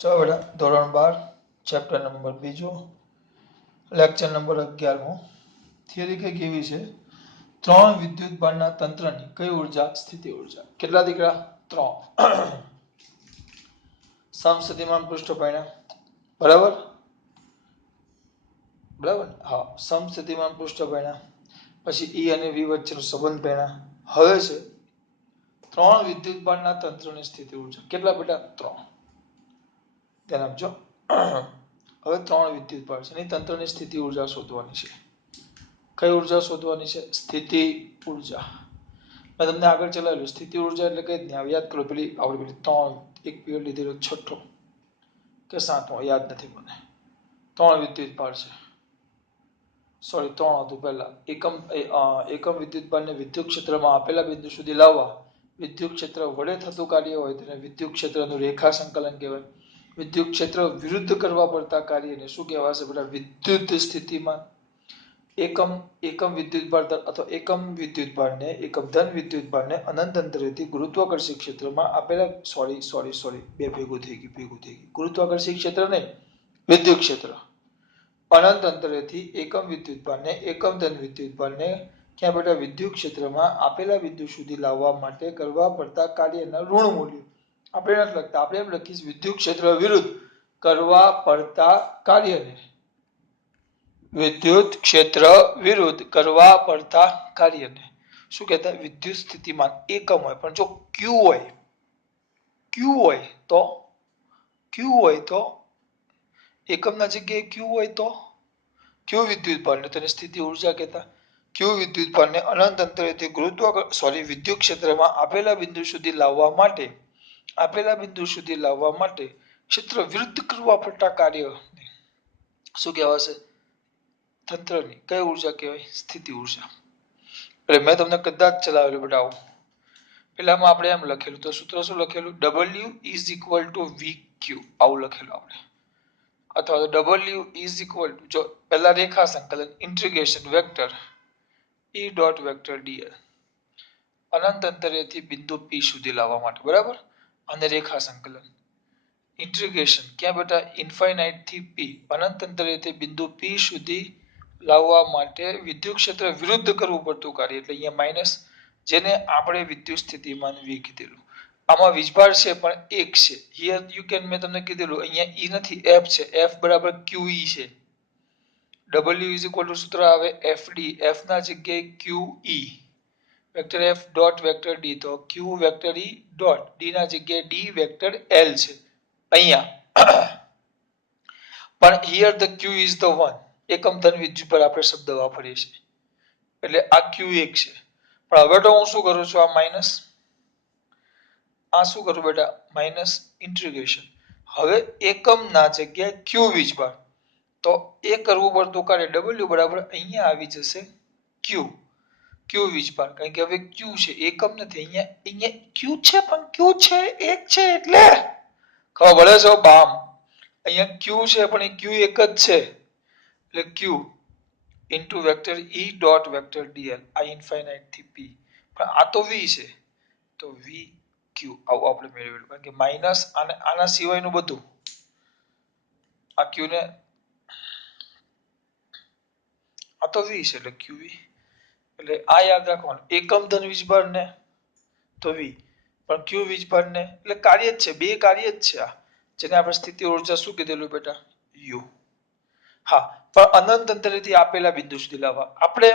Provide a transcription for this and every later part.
ચાલો બેટા ધોરણ 12 chapter number 2 lecture number 11 theory કઈ કેવી છે ત્રણ વિદ્યુત બાણના તંત્રની કઈ ઉર્જા સ્થિતિ ઉર્જા કેટલા દીકરા ત્રણ સમસ્થિતિમાન પૃષ્ઠ પરિણામ બરાબર બરાબર હા સમસ્થિતિમાન પૃષ્ઠ પરિણામ પછી E અને V વચ્ચેનો સંબંધ પરિણામ હવે છે ત્રણ વિદ્યુત બાણના તંત્રની સ્થિતિ ઉર્જા કેટલા બેટા ત્રણ ધ્યાન આપજો હવે ત્રણ વિદ્યુત ભાર છે એની તંત્રની સ્થિતિ ઉર્જા શોધવાની છે કઈ ઉર્જા શોધવાની છે સ્થિતિ ઉર્જા મેં તમને આગળ ચલાવેલું સ્થિતિ ઉર્જા એટલે કઈ જ નહીં યાદ કરો પેલી આપણે પેલી ત્રણ એક પીરિયડ લીધેલો છઠ્ઠો કે સાતમો યાદ નથી મને ત્રણ વિદ્યુત ભાર છે સોરી ત્રણ હતું પહેલા એકમ વિદ્યુત ભારને વિદ્યુત ક્ષેત્રમાં આપેલા બિંદુ સુધી લાવવા વિદ્યુત ક્ષેત્ર વડે થતું કાર્ય હોય તેને વિદ્યુત ક્ષેત્રનું રેખા સંકલન કહેવાય વિદ્યુત ક્ષેત્ર વિરુદ્ધ કરવા પડતા કાર્યને શું કહેવાશે બેટા વિદ્યુત સ્થિતિમાન એકમ વિદ્યુત ભાર અથવા એકમ વિદ્યુત ભારને એકમ ધન વિદ્યુત ભારને અનંત અંતરેથી ગુરુત્વાકર્ષી ક્ષેત્રમાં આપેલા સોરી બે ભેગું થઈ ગયું ગુરુત્વાકર્ષી ક્ષેત્ર નહીં વિદ્યુત ક્ષેત્ર અનંત અંતરેથી એકમ વિદ્યુત ભારને એકમ ધન વિદ્યુત ભારને ક્યાં બેટા વિદ્યુત ક્ષેત્રમાં આપેલા બિંદુ સુધી લાવવા માટે કરવા પડતા કાર્યના ઋણ મૂલ્ય આપણે નથી લખતા આપણે એમ લખીશું વિદ્યુત ક્ષેત્ર વિરુદ્ધ કરવા પડતા કાર્યને વિદ્યુત ક્ષેત્ર વિરુદ્ધ કરવા પડતા કાર્યને શું કહેતા વિદ્યુત સ્થિતિમાન એકમ હોય પણ જો ક્યુ હોય તો એકમના જગ્યાએ ક્યુ હોય તો ક્યુ વિદ્યુત ભારને તેને સ્થિતિ ઉર્જા કહેતા ક્યુ વિદ્યુત ભારને અનંત અંતરેથી વિદ્યુત ક્ષેત્રમાં આપેલા બિંદુ સુધી લાવવા માટે ક્ષેત્ર વિરુદ્ધ કરવા પડતા કાર્ય શું કહેવાશે તંત્રની કઈ ઉર્જા કહેવાય સ્થિતિ ઉર્જા એટલે મેં તમને કદાચ ચલાવેલું બેટા આવું પેલામાં આપણે એમ લખેલું તો સૂત્ર શું લખેલું W is equal to VQ આવું લખેલું આપણે અથવા તો W ઇઝ ઇક્વલ ટુ જો પહેલા રેખા સંકલન integration vector E dot vector dl અનંત અંતરેથી બિંદુ P સુધી લાવવા માટે બરાબર અને રેખા સંકલન ઇન્ટિગ્રેશન ક્યાં બેટા ઇન્ફાઇનાઇટ થી P અનંત અંતરેથી બિંદુ P સુધી લાવવા માટે વિદ્યુત ક્ષેત્ર વિરુદ્ધ કરવું પડતું કાર્ય એટલે અહીંયા માઇનસ જેને આપણે વિદ્યુત સ્થિતિમાન V કીધેલું આમાં વીજભાર છે પણ એક છે હિયર યુ કેન મેં તમને કીધેલું અહીંયા E નથી F છે F બરાબર QE છે W ઇઝ ઇક્વલ ટુ સૂત્ર આવે FD F ના જગ્યાએ QE vector F dot vector D તો Q vector E dot D ના જગ્યાએ D વેક્ટર L છે અહીંયા પણ here the Q is the one એકમ ધન વિદ્યુત પર આપણે શબ્દ વાપરીએ છીએ એટલે આ Q1 છે પણ હવે તો હું શું કરું છું આ માઇનસ આ શું કરું બેટા માઇનસ ઇન્ટિગ્રેશન હવે એકમના જગ્યાએ Q વીજભાર તો એ કરવું પડતું કાર્ય W બરાબર અહીંયા આવી જશે Q વીજભાર કારણ કે હવે Q છે એકમ નથી અહીંયા Q છે પણ Q છે એક છે એટલે ખબર પડે છે બામ અહીંયા Q છે પણ એ Q એક જ છે એટલે Q into vector E dot vector dl આ ઇન્ફાઇનાઇટ થી P પણ આ તો V છે તો V Q આવું આપણે મેળવેલું કારણ કે માઇનસ અને આના સિવાયનું બધું આ Q ને આ તો V છે એટલે QV એટલે આ યાદ રાખવાનું એકમ ધન વીજભાર ને તો V પણ Q વીજભાર ને એટલે કાર્ય જ છે બે કાર્ય જ છે આ જેને આપણે સ્થિતિ ઉર્જા શું કીધેલું બેટા U હા પણ અનંત અંતરેથી આપેલા બિંદુ સુધી લાવવા આપણે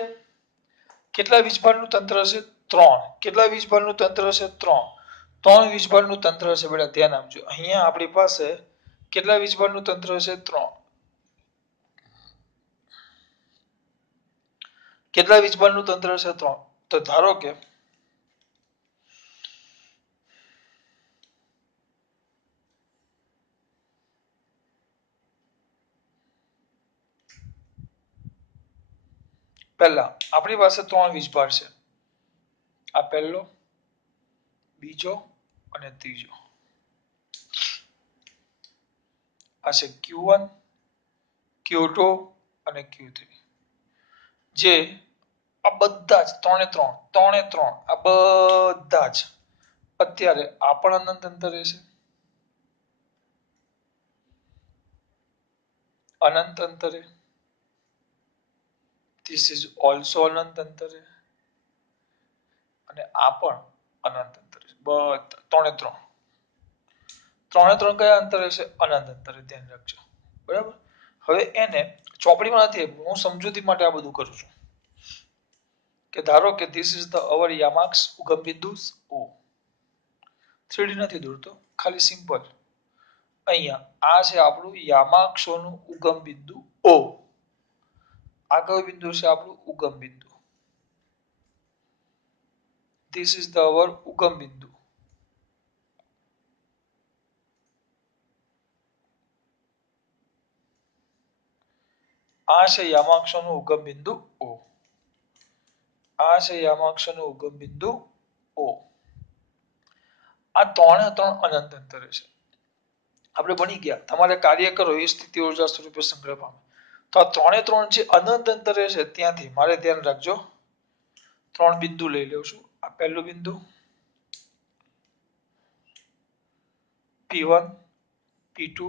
કેટલા વીજભારનું તંત્ર છે ત્રણ કેટલા વીજભારનું તંત્ર છે ત્રણ વીજભારનું તંત્ર છે બેટા ધ્યાન આપજો અહીંયા આપણી પાસે કેટલા વીજભારનું તંત્ર છે ત્રણ કેટલા વીજભારનું તંત્ર છે ત્રણ તો ધારો કે પહેલા આપણી પાસે ત્રણ વીજભાર છે આ પહેલો બીજો અને ત્રીજો આ છે Q1 Q2 અને Q3 જે આ બધા જ ત્રણે ત્રણ આ બધા જ અત્યારે આ પણ અનંત અંતરે છે અનંત અંતરે, ધીસ ઇઝ ઓલ્સો અનંત અંતરે, અને આ પણ અનંત અંતરે. બધા ત્રણે ત્રણ કયા અંતરે છે? અનંત અંતરે. ધ્યાન રાખજો. બરાબર. હવે એને ચોપડીમાં નથી, હું સમજૂતી માટે આ બધું કરું છું. કે ધારો કે ધીસ ઇઝ ધ અવર યામાક્સ ઉગમ બિંદુ ઓ. 3D નથી દોરતો, ખાલી સિમ્પલ. અહીંયા આ છે આપણું યામાક્ષોનું ઉગમ બિંદુ ઓ. આ કયું બિંદુ છે? આપણું ઉગમ બિંદુ. ધીસ ઇઝ ધ અવર ઉગમ બિંદુ. આ છે યામાક્ષોનું ઉગમ બિંદુ ઓ. આ છે યામાક્ષોનું ઉગમ બિંદુ ઓ. આ ત્રણે ત્રણ અનંત અંતરે છે. આપણે ભણી ગયા, તમારે કાર્ય કરો એ સ્થિતિ ઉર્જા સ્વરૂપે સંગ્રહ પામે. તો આ ત્રણે ત્રણ જે અનંત અંતરે છે ત્યાંથી મારે ધ્યાન રાખજો, ત્રણ બિંદુ લઈ લઉં છું. આ પહેલું બિંદુ P1, P2,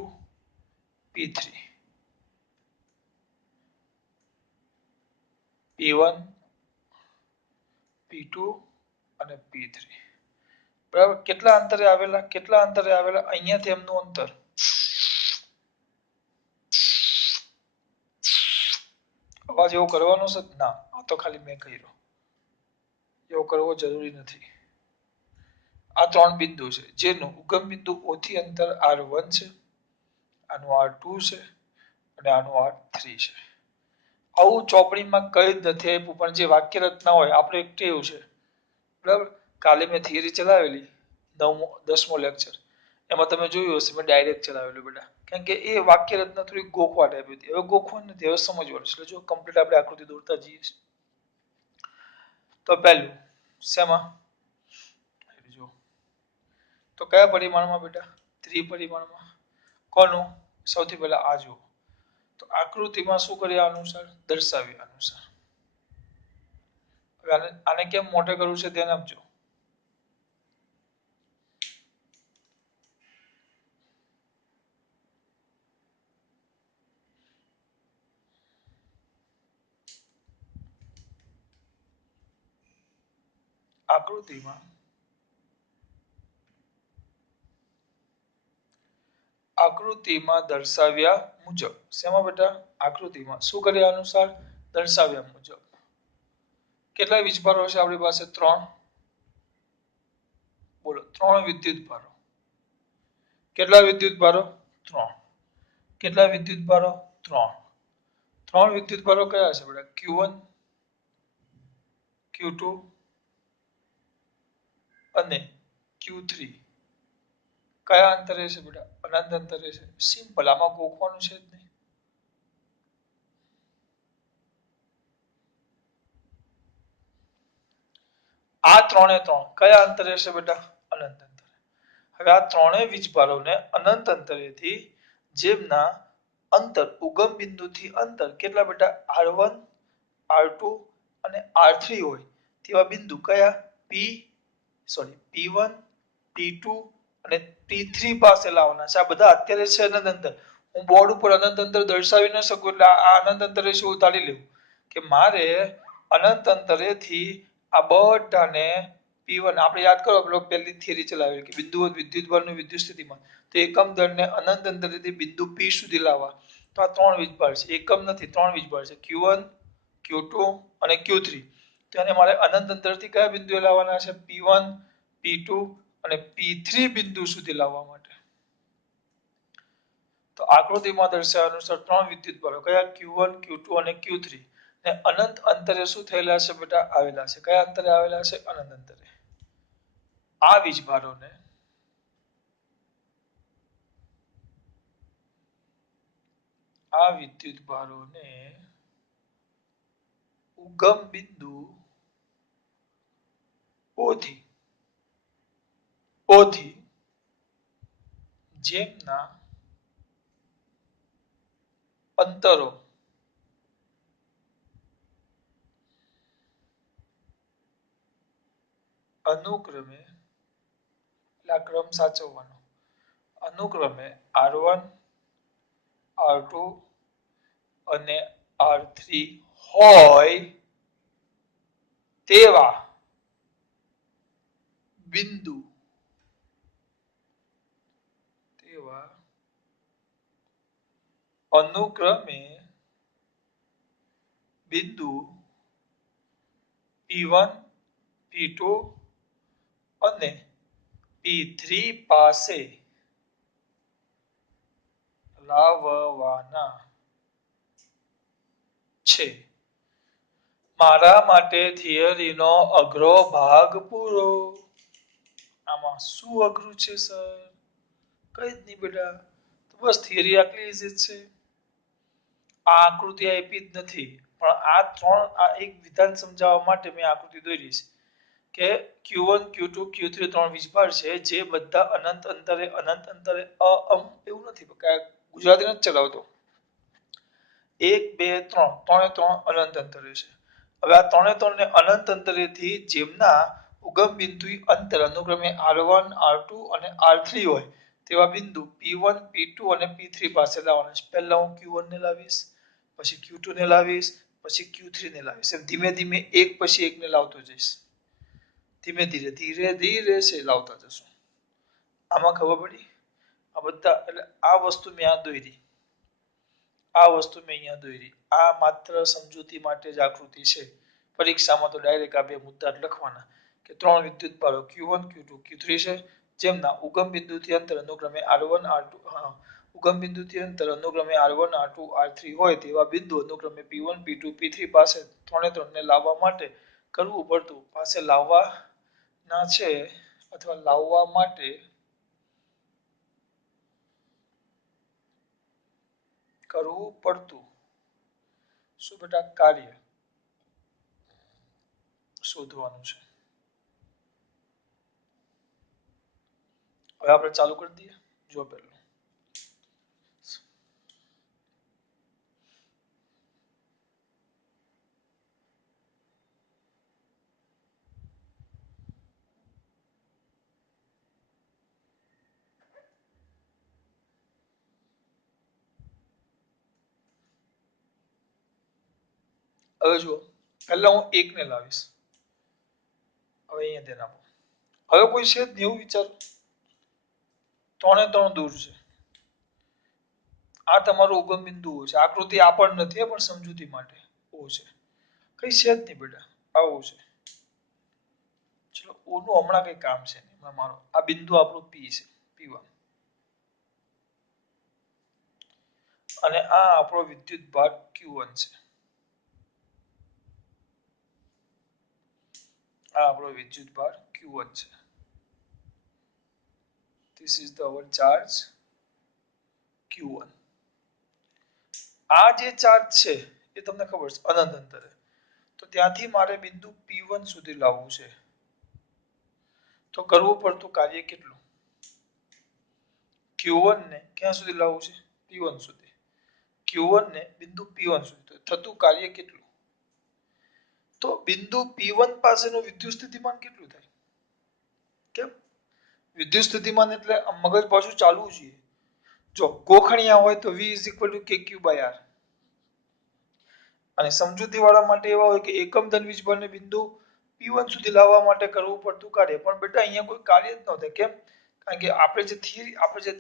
P3. P1, P2 અને P3. બરાબર. કેટલા અંતરે આવેલા? અહીંયાથી એમનું અંતર અવાજ એવો કરવાનો છે? ના, આ તો ખાલી મેં કર્યો, એવો કરવો જરૂરી નથી. આ ત્રણ બિંદુ છે જેનું ઉગમ બિંદુ O થી અંતર R1 છે, આનું R2 છે અને આનું R3 છે. આવું ચોપડીમાં કઈ જ નથી આપ્યું, પણ જે વાક્ય રચના હોય આપણે એક ટેવ છે. બરાબર. કાલે મેં થિયરી ચલાવેલી, 10મો લેક્ચર, એમાં તમે જોયું હશે મેં ડાયરેક્ટ ચલાવેલું બેટા, કારણ કે એ વાક્ય રચના થોડી ગોખવા ટાઈપ હતી. હવે ગોખવાનું નથી, હવે સમજવાનું. એટલે જો કમ્પ્લીટ આપણે આકૃતિ દોરતા જઈએ છીએ. તો પહેલું શેમાં? જો તો કયા પરિમાણમાં બેટા? ત્રિપરિમાણમાં. કોનું? સૌથી પહેલા આ જુઓ. તો આકૃતિમાં શું કર્યા અનુસાર? દર્શાવ્યા અનુસાર. હવે આને કેમ મોટે કરવું છે ધ્યાન આપજો. આકૃતિમાં દર્શાવ્યા મુજબ. શેમાં બેટા? આકૃતિમાં શું કર્યા અનુસાર? દર્શાવ્યા મુજબ. કેટલા વીજભારો છે આપણી પાસે? 3. બોલો, 3 વિદ્યુત ભારો. કેટલા વિદ્યુત ભારો? 3. કેટલા વિદ્યુત ભારો? 3. 3 વિદ્યુત ભારો કયા છે બેટા? Q1, Q2 અને Q3. કયા અંતરે છે બેટા? અનંત અંતરે છે. સિમ્પલ, આમાં ગોખવાનું છે જ નહીં. આ ત્રણે ત્રણ કયા અંતરે છે બેટા? અનંત અંતરે. હવે આ ત્રણેય વીજભારોને અનંત અંતરેથી જેમના અંતર ઉગમ બિંદુથી અંતર કેટલા બેટા? R1, R2 અને R3 હોય તેવા બિંદુ કયા? P1, P2 અને P3 પાસે લાવવાના છે. આ બધા અત્યારે છે અનંત અંતર. હું બોર્ડ ઉપર અનંત અંતર દર્શાવી ન શકું, એટલે આ અનંત અંતરે છે ઉતારી લેવું કે મારે અનંત અંતરેથી આ બધાને P1, આપણે યાદ કરો આપણે પહેલી થિયરી ચલાવેલી કે બિંદુઓ વિદ્યુતભારનું વિદ્યુત સ્થિતિમાન, તો એકમ દળને અનંત અંતરેથી બિંદુ P સુધી લાવવા. તો આ 3 વીજભાર છે, એકમ નથી, 3 વીજભાર છે. Q1, Q2 અને Q3. તો એને મારે અનંત અંતરથી કયા બિંદુએ લાવવાના છે? P1, P2 અને P3 બિંદુ સુધી લાવવા માટે. તો આકૃતિમાં દર્શાવ્યા અનુસાર 3 વિદ્યુતભારો કયા? Q1, Q2 અને Q3 ને અનંત અંતરે શું થયેલા છે બેટા? આવેલા છે. કયા અંતરે આવેલા છે? અનંત અંતરે. આ વીજભારોને આ વિદ્યુતભારોને ઉગમ બિંદુ O થી જેમના અંતરો અનુક્રમે, એટલે આ ક્રમ સાચવવાનો, અનુક્રમે R1, R2 અને R3 હોય તેવા બિંદુ અનુક્રમે બિંદુ P1 P2 અને P3 પાસે લાવવાના છે. મારા માટે થિયરીનો અઘરો ભાગ પૂરો. આમાં શું અઘરું છે સર? કઈ જ નહીં બેટા, તો બસ થિયરી આટલી ઇઝી છે. આ આકૃતિ આપી જ નથી, પણ આ એક વિધાન સમજાવવા માટે મેં આકૃતિ દોરી છે કે Q1 Q2 Q3 ત્રણ વીજભાર છે જે બધા અનંત અંતરે એવું નથી, ગુજરાતી નથી ચલાવતો. 1 2 3 ત્રણે ત્રણ અનંત અંતરે છે. હવે આ ત્રણે ત્રણ ને અનંત અંતરેથી જેમના ઉગમ બિંદુ અંતર અનુક્રમે R1 R2 અને R3 હોય તેવા બિંદુ P1 P2 અને P3 પાસે લાવવાના છે. પહેલા હું Q1 ને લાવીશ, પછી Q2 ને લાવીશ, પછી Q3 ને લાવીશ. એમ ધીમે ધીમે એક પછી એકને લાવતો જઈશ. ધીમે ધીરે ધીરે ધીરે છે લાવતા જશું. આમાં ખબર પડી? આ બધા એટલે આ વસ્તુ મેં આ દોરી, આ વસ્તુ મેં અહીંયા દોરી. આ માત્ર સમજૂતી માટે જ આકૃતિ છે. પરીક્ષામાં તો ડાયરેક્ટ આ બે મુદ્દા લખવાના કે ત્રણ વિદ્યુત ભારો Q1 Q2 Q3 છે જેમના ઉગમ બિંદુથી અંતર અનુક્રમે R1 R2 ઉગમ બિંદુથી અંતર અનુક્રમે R1 R2 R3 હોય તેવા બિંદુ અનુક્રમે P1 P2 P3 પાસે ત્રણે ત્રણને લાવવા માટે કરવું પડતું પાસે લાવવાના છે અથવા લાવવા માટે કરવું પડતું શું બેટા? કાર્ય શોધવાનું છે. હવે આપણે ચાલુ કરી દઈએ. જો પેલું હવે જુઓ, પહેલા હું એકને લાવીશ. હવે અહીંયા ધ્યાન આપો. હવે કોઈ છે જ નહીં એવું વિચારો. ત્રણે ત્રણ દૂર છે. આ તમારું ઉગમ બિંદુ છે. આકૃતિ આ પણ નથી પણ સમજૂતી માટે ઓ છે. કઈ છે જ નહીં બેટા, આવું છે. ચલો ઓનું હમણાં કઈ કામ છે નહીં. મારો આ બિંદુ આપણું P છે, P1 અને આ આપણો વિદ્યુત ભાર Q1 છે. આ આપણો વિદ્યુત ભાર Q1 છે. This is the our charge Q1. આ જે ચાર્જ છે એ તમને ખબર છે અનંત અંતરે, તો ત્યાંથી મારે બિંદુ P1 સુધી લાવવું છે. તો કરવું પડતું કાર્ય કેટલું? Q1 ને ક્યાં સુધી લાવવું છે? P1 સુધી. Q1 ને બિંદુ P1 સુધી, તો થતું કાર્ય કેટલું? તો બિંદુ P1 પાસેનું વિદ્યુત સ્થિતિમાન કેટલું થાય? કેમ? વિદ્યુત સ્થિતિમાન એટલે મગજ પાછું ચાલવું જોઈએ. જો ગોખણિયા હોય તો V kQ/R અને સમજૂતી વાળા માટે એવા હોય કે એકમ ધન વીજભારને બિંદુ P1 સુધી લાવવા માટે કરવું પડતું કાર્ય. પણ બેટા અહીંયા કોઈ કાર્ય જ ન થાય. કેમ? કારણ કે આપણે જે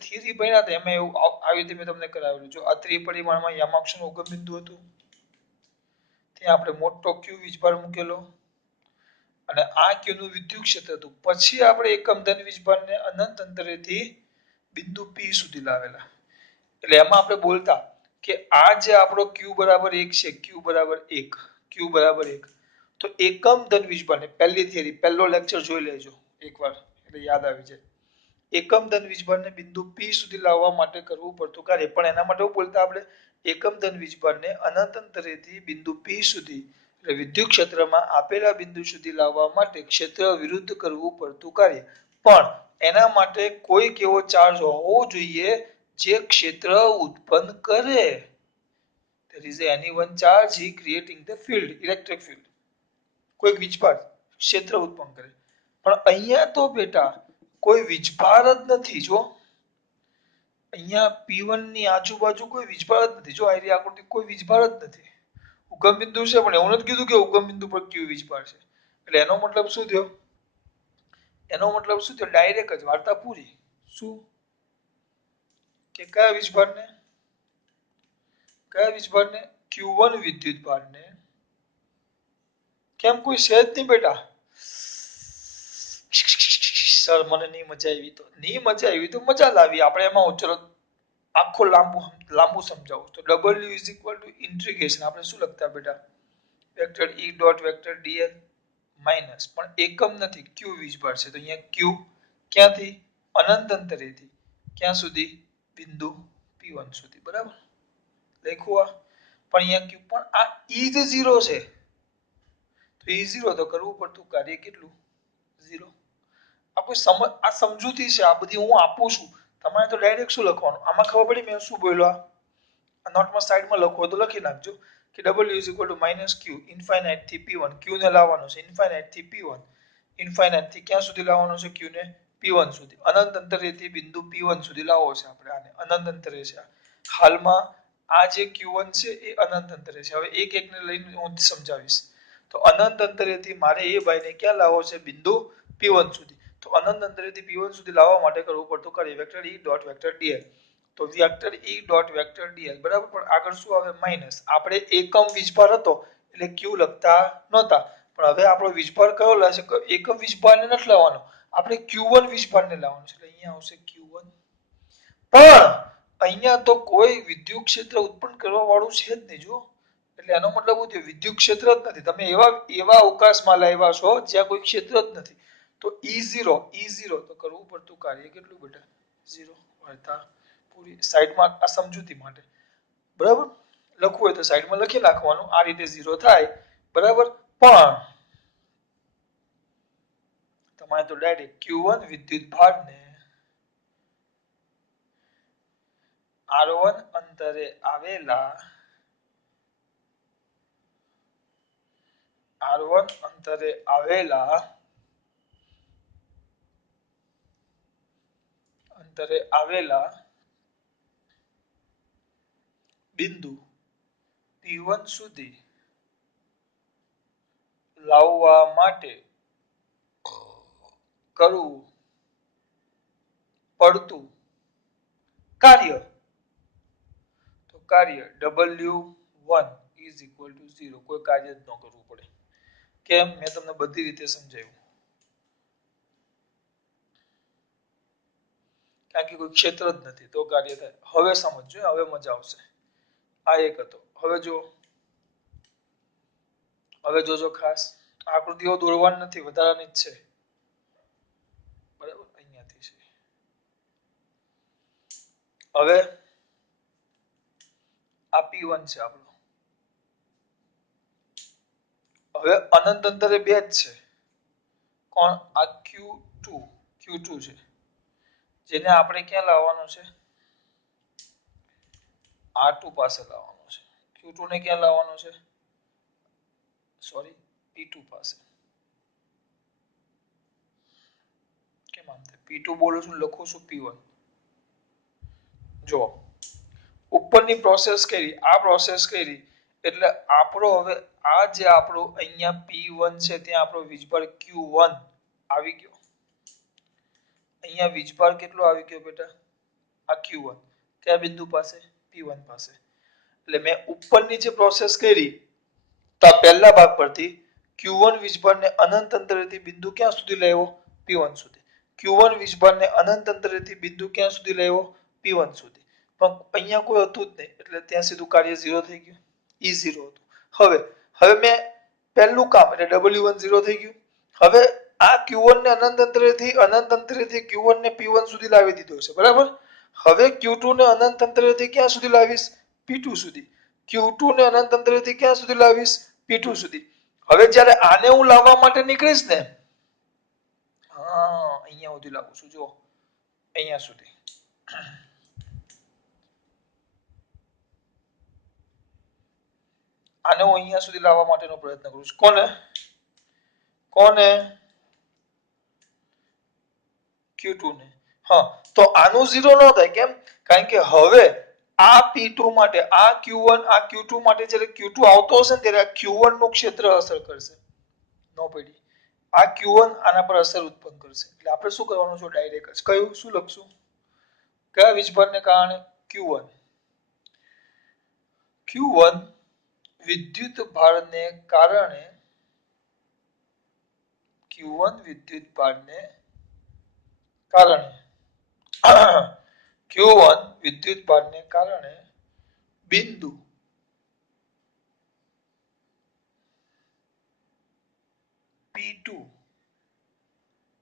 થિયરી ભણ્યા હતા એમાં એવું આવી રીતે મેં તમને કરાવેલું. જો આ ત્રિપરિમાણમાં યામાક્ષનું ઉગમ બિંદુ હતું, ત્યાં આપણે મોટો Q વીજભાર મૂકેલો અને આ Q નું વિદ્યુત ક્ષેત્ર હતું. પછી આપણે એકમ ધન વીજભારને અનંત અંતરેથી બિંદુ P સુધી લાવેલા. એટલે એમાં આપણે બોલતા કે આ જે આપણો Q બરાબર 1 છે, Q બરાબર 1, Q બરાબર 1, તો એકમ ધન વીજભારને પહેલી થિયરી પહેલો લેક્ચર જોઈ લેજો એકવાર એટલે યાદ આવી જાય. એકમ ધન વીજભારને બિંદુ P સુધી લાવવા માટે કરવું પડતું કાર્ય. પણ એના માટે બોલતા આપણે એકમ ધન વીજભારને અનંત અંતરેથી બિંદુ P સુધી એટલે વિદ્યુત ક્ષેત્રમાં આપેલા બિંદુ સુધી લાવવા માટે ક્ષેત્ર વિરુદ્ધ કરવું પડતું કાર્ય. પણ એના માટે કોઈક એવો ચાર્જ હોવો જોઈએ જે ક્ષેત્ર ઉત્પન્ન કરે. There is any one charge he creating the field, electric field. કોઈક વીજભાર ક્ષેત્ર ઉત્પન્ન કરે. પણ અહીંયા તો બેટા કોઈ વીજભાર જ નથી. જો અહીંયા P1 ની આજુબાજુ કોઈ વીજભાર જ નથી. જો આ રહી આકૃતિ, કોઈ વીજભાર જ નથી. ઉગમ બિંદુ છે પણ એવું નથી કીધું કે ઉગમ બિંદુ પર Q વીજભાર છે. એટલે એનો મતલબ શું થયો? એનો મતલબ શું થયો? ડાયરેક્ટ જ વાર્તા પૂરી. શું કે કયા વીજભારને Q1 વિદ્યુત ભારને, કેમ કોઈ છે જ નહીં બેટા? સર મને નહીં મજા આવી તો મજા લાવી આપણે એમાં. ચલો આખો લાંબુ સમજાવું તો W is equal to integration. આપણે શું લખતા બેટા? Vector E dot vector dl minus, પણ એકમ નથી, Q વીજભાર છે તો અહીંયા Q ક્યાંથી? અનંત અંતરેથી ક્યાં સુધી? બિંદુ P1 સુધી. બરાબર લખ્યું આ. પણ અહીંયા Q, પણ આ E જ 0 છે તો E 0 તો કરવું પડતું કાર્ય કેટલું? 0. આ સમજૂતી છે, આ બધી હું આપું છું. તમારે તો ડાયરેક્ટ શું લખવાનું? આમાં ખબર પડી મેં શું બોલ્યો? આ નોટમાં સાઈડમાં લખો તો લખી નાખજો કે W is equal to minus Q infinite થી P1. Q ને લાવવાનો છે ઇન્ફાઇનાઇટ થી P1. ઇન્ફાઇનાઇટ થી ક્યાં સુધી લાવવાનો છે? Q ને P1 સુધી. અનંત અંતરેથી બિંદુ P1 સુધી લાવવો છે આપણે. આને અનંત અંતરે છે. હાલમાં આ જે Q1 છે એ અનંત અંતરે છે. હવે એક એકને લઈને હું સમજાવીશ. તો અનંત અંતરેથી મારે એ ભાઈને ક્યાં લાવવો છે? બિંદુ P1 સુધી. તો અનંત અંતરેથી P1 સુધી લાવવા માટે કરવું પડતું કાર્ય vector E dot vector dl. તો vector E dot vector dl બરાબર. પણ આગળ શું આવે? માઇનસ. આપણે એકમ વીજભાર હતો એટલે Q લખતા નહોતા, પણ હવે આપણો વીજભાર કયો લાવશે? એકમ વીજભારને નથી લાવવાનો, આપણે Q1 વીજભારને લાવવાનો છે. એટલે અહીંયા આવશે Q1. પણ અહીંયા તો કોઈ વિદ્યુત ક્ષેત્ર ઉત્પન્ન કરવા વાળું છે જ નહીં. જો એટલે એનો મતલબ શું થયો? વિદ્યુત ક્ષેત્ર જ નથી. તમે એવા અવકાશમાં લાવ્યા છો જ્યાં કોઈ ક્ષેત્ર જ નથી. તો E0 તો કરવું પડતું કાર્ય કેટલું બેટા? 0. વાર્તા પૂરી. સાઈડમાં આ સમજૂતી માટે બરાબર લખવું હોય તો સાઈડમાં લખી નાખવાનું. આ રીતે 0 થાય બરાબર. પણ તમારે તો ડાયરેક્ટ Q1 વિદ્યુત ભારને R1 અંતરે આવેલા બિંદુ P1 સુધી લાવવા માટે કરવું પડતું કાર્ય. તો કાર્ય W1 ઇઝ ઇક્વલ ટુ 0. કોઈ કાર્ય જ ન કરવું પડે. કેમ? મેં તમને બધી રીતે સમજાવ્યું. કારણ કે કોઈ ક્ષેત્ર જ નથી તો કાર્ય થાય. હવે સમજજો, હવે મજા આવશે. આ એક હતો. હવે જોજો ખાસ. આકૃતિઓ દોરવાની નથી, વધારાની જ છે. બરાબર અહીંયાથી છે. હવે આ P1 છે આપણો. હવે અનંત અંતરે બે જ છે. કોણ? આ Q2 છે, જેને આપણે ક્યાં લાવવાનો છે? R2 પાસે લાવવાનો છે. Q2 ને ક્યાં લાવવાનો છે? સોરી, P2 પાસે. કેમ આમ થાય? P2 બોલું છું, લખું છું P1. જો ઉપરની પ્રોસેસ કરી, આ પ્રોસેસ કરી એટલે આપણો હવે આ જે આપણો અહીંયા P1 છે ત્યાં આપણો વીજભાર Q1 આવી ગયો. અહીંયા વીજભાર કેટલો આવી ગયો બેટા? આ Q1 કયા બિંદુ પાસે? P1 પાસે. એટલે મેં ઉપરની જે પ્રોસેસ કરી તો આ પહેલા ભાગ પરથી Q1 વીજભારને અનંત અંતરેથી બિંદુ ક્યાં સુધી લાવ્યો? P1 સુધી. Q1 વીજભારને અનંત અંતરેથી બિંદુ ક્યાં સુધી લાવ્યો? P1 સુધી. પણ અહીંયા કોઈ હતું જ નહીં એટલે ત્યાં સીધું કાર્ય 0 થઈ ગયું. E0 હતું. હવે મેં પહેલું કામ એટલે W1 0 થઈ ગયું. હવે આ Q1 ને અનંત અંતરેથી Q1 ને P1 સુધી લાવી દીધો છે બરાબર. હવે Q2 ને અનંત અંતરેથી ક્યાં સુધી લાવીશ? P2 સુધી. Q2 ને અનંત અંતરેથી ક્યાં સુધી લાવીશ? P2 સુધી. હવે જ્યારે આને હું લાવવા માટે નીકળીશ ને, હા અહીંયા સુધી લાવું છું. જો અહીંયા સુધી. આને હું અહીંયા સુધી લાવવા માટેનો પ્રયત્ન કરું છું. કોને? Q2 ને. હા, તો આનું 0 ન થાય કેમ? કારણ કે હવે આ P2 માટે આ Q1 આ Q2 માટે જ્યારે Q2 આવતો હશે ને ત્યારે આ Q1 નું ક્ષેત્ર અસર કરશે. નો પડી. આ Q1 આના પર અસર ઉત્પન્ન કરશે. એટલે આપણે શું કરવાનું છે ડાયરેક્ટ જ કયું શું લખશું? કયા વીજભારને કારણે? Q1. Q1 વિદ્યુત ભારને કારણે Q1 વિદ્યુત ભારને કારણે Q1 વિદ્યુત ભારને કારણે બિંદુ P2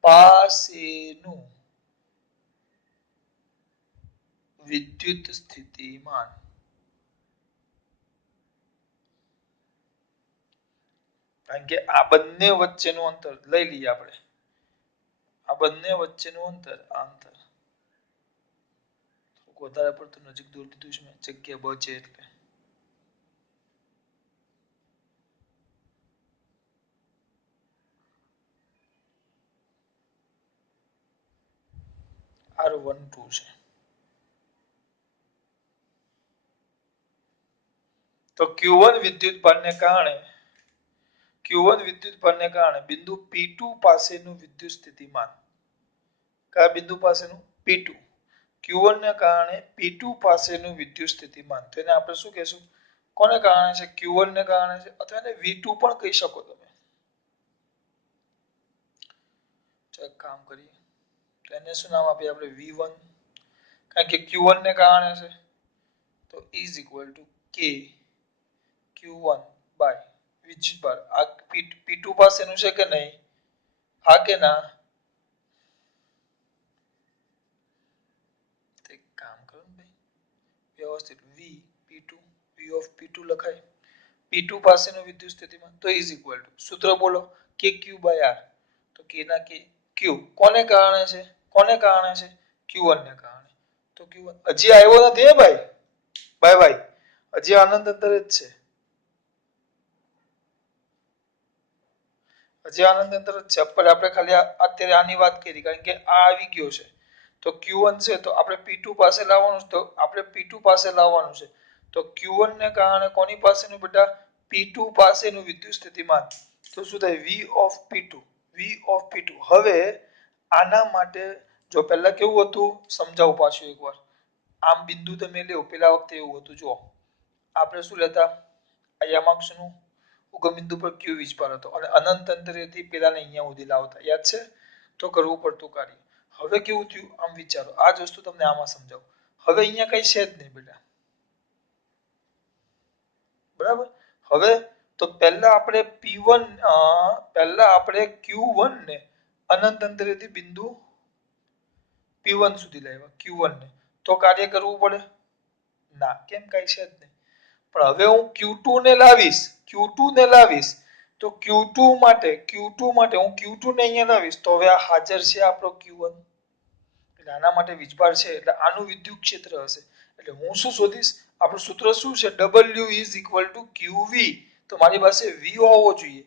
પાસેનું વિદ્યુત સ્થિતિમાન કારણ કે આ બંને વચ્ચેનું અંતર લઈ લઈએ આપણે. આ બંને વચ્ચેનું અંતર આ અંતર વધારે પડતું નજીક દૂર દીધું છે મેં જગ્યા બચે એટલે. R12 છે. તો Q1 વિદ્યુત ભારને કારણે Q1 વિદ્યુત ભારને કારણે બિંદુ P2 પાસેનું વિદ્યુત સ્થિતિમાન કયા બિંદુ પાસેનું? P2. Q1 ને કારણે P2 પાસેનું વિદ્યુત સ્થિતિમાન તો એને આપણે શું કહેશું? કોને કારણે છે? Q1 ને કારણે છે અથવા એને V2 પણ કહી શકો તમે. એક કામ કરીએ તો એને શું નામ આપીએ આપણે? V1 કારણ કે Q1 ને કારણે છે તો is equal to K Q1 by વિદ્યુતભાર આ P2 પાસેનું છે કે નહીં? હા કે ના? એક કામ કરો ને ભાઈ વ્યવસ્થિત V of P2 લખાય. P2 પાસેનું વિદ્યુત સ્થિતિમાન તો is equal to સૂત્ર બોલો KQ by R. તો K ના K Q કોને કારણે છે? કોને કારણે છે? Q1 ને કારણે. તો Q1 હજી આવ્યો નથી હે ભાઈ. Bye bye. હજી આનંદ અંદર જ છે. હજી આનંદ અંદર જ છે. પણ આપણે ખાલી અત્યારે આની વાત કરી કારણ કે આ આવી ગયો છે. તો Q1 છે તો આપણે P2 પાસે લાવવાનું છે તો આપણે P2 પાસે લાવવાનું છે. તો Q1 ને કારણે કોની પાસેનું બેટા? P2 પાસેનું વિદ્યુત સ્થિતિમાન તો શું થાય? V of P2. V of P2. હવે આના માટે જો પહેલા કેવું હતું સમજાવું પાછું એકવાર. આમ બિંદુ તમે લ્યો પેલા વખતે એવું હતું જો આપણે શું લેતા અહીંયા માર્ક્સનું ઉગમ બિંદુ પર Q વીજભાર હતો અને અનંત અંતરેથી પેલાને અહીંયા સુધી લાવતા યાદ છે? તો કરવું પડતું કાર્ય. હવે કેવું થયું આમ વિચારો આ જ વસ્તુ તમને આમાં સમજાવું. હવે અહીંયા કઈ છે જ નહીં બેટા. બરાબર? હવે તો પહેલા આપણે P1 પહેલા આપણે Q1 ને અનંત અંતરેથી બિંદુ P1 સુધી લાવ્યા Q1 ને તો કાર્ય કરવું પડે? ના કેમ કઈ છે જ નહીં. પણ હવે હું Q2 ને લાવીશ Q2 ને લાવીશ તો Q2 માટે હું Q2 ને અહીંયા લાવીશ તો હવે આ હાજર છે આપણો Q1 એટલે આના માટે વીજભાર છે એટલે આનું વિદ્યુત ક્ષેત્ર હશે એટલે હું શું શોધીશ? આપણું સૂત્ર શું છે? W is equal to QV. તો મારી પાસે V હોવો જોઈએ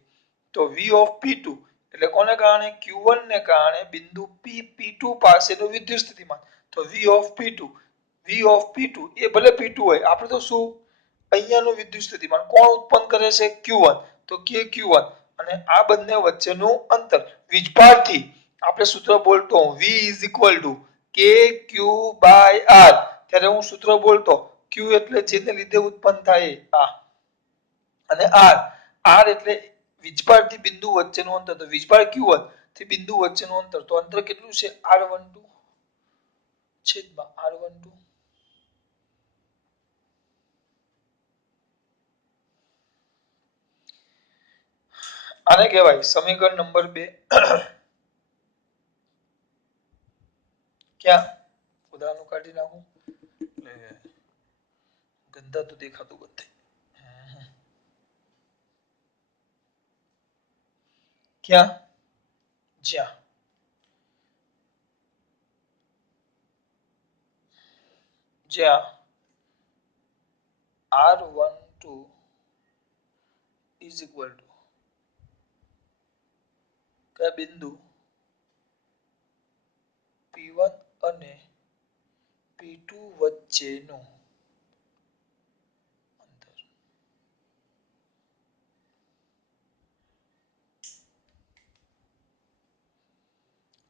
તો V of P2 એટલે કોને કારણે? Q1 ને કારણે બિંદુ P2 પાસેનું વિદ્યુત સ્થિતિમાન તો V of P2 એ ભલે P2 હોય આપણે તો શું અહીંયાનું વિદ્યુત સ્થિતિમાન કોણ ઉત્પન્ન કરે છે? Q1 તો K Q1 અને આ બંને વચ્ચેનું અંતર વીજભારથી આપણે સૂત્ર બોલતો V is equal to KQ by R. ત્યારે હું સૂત્ર બોલતો Q એટલે જેને લીધે ઉત્પન્ન થાય આ અને R એટલે વીજભારથી બિંદુ વચ્ચેનું અંતર તો વીજભાર Q1 થી બિંદુ વચ્ચેનું અંતર તો અંતર કેટલું છે? R12 છેદમાં R12. આને કહેવાય સમીકરણ નંબર 2. ક્યાં ઉદાહરણો કાઢી નાખું ગંદા તો દેખાતું બધે. ક્યાં? જ્યાં R12 is equal to કયા બિંદુ P1 અને P2 વચ્ચેનું અંતર.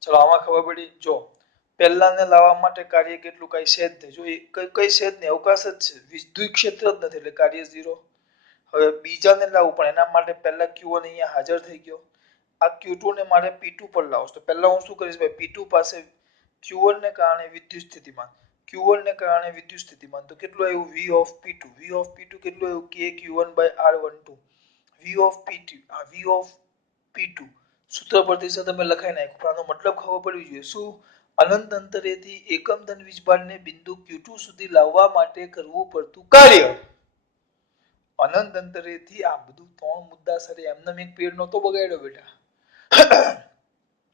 ચલો આમાં ખબર પડી. જો પહેલાને લાવવા માટે કાર્ય કેટલું કઈ છે જ નહીં. જો કઈ છે જ નહીં, અવકાશ જ છે, વિદ્યુત ક્ષેત્ર જ નથી એટલે કાર્ય 0. હવે બીજાને લાવવું પણ એના માટે પહેલા Q1 અહીંયા હાજર થઈ ગયો. આ Q2 ને મારે P2 પર લાવો તો પહેલા હું શું કરીશ ભાઈ, P2 પાસે Q1 ને કારણે વિદ્યુત સ્થિતિમાન, Q1 ને કારણે વિદ્યુત સ્થિતિમાન તો કેટલું આવ્યું V of P2. V of P2 કેટલું આવ્યું K Q1/R12. V of P2 આ V of P2 સૂત્ર પરથી તમે લખાઈ નાખો. આનો મતલબ ખબર પડવી જોઈએ. શું? અનંત અંતરેથી એકમ ધન વીજભારને બિંદુ Q2 સુધી લાવવા માટે કરવું પડતું કાર્ય. અનંત અંતરેથી આ બધું 3 મુદ્દા સાથે એમને એક પેડ નહોતો બગાડ્યો બેટા.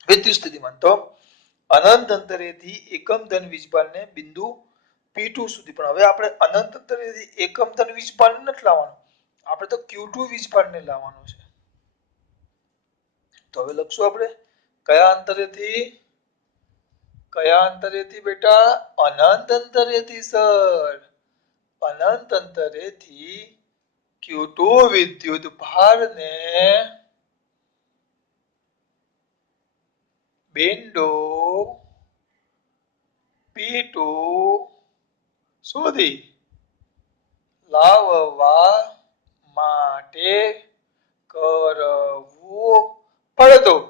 વિદ્યુત સ્થિતિમાન તો અનંત અંતરેથી એકમ ધન વીજભારને બિંદુ P2 સુધી. પણ હવે આપણે અનંત અંતરેથી એકમ ધન વીજભારને નથી લાવવાનું, આપણે તો Q2 વીજભારને લાવવાનો છે. તો હવે લખશું આપણે કયા અંતરેથી બેટા? અનંત અંતરેથી સર. અનંત અંતરેથી Q2 વિદ્યુત ભારને બિંદુ P2 સુધી લાવવા માટે કરવું પડતું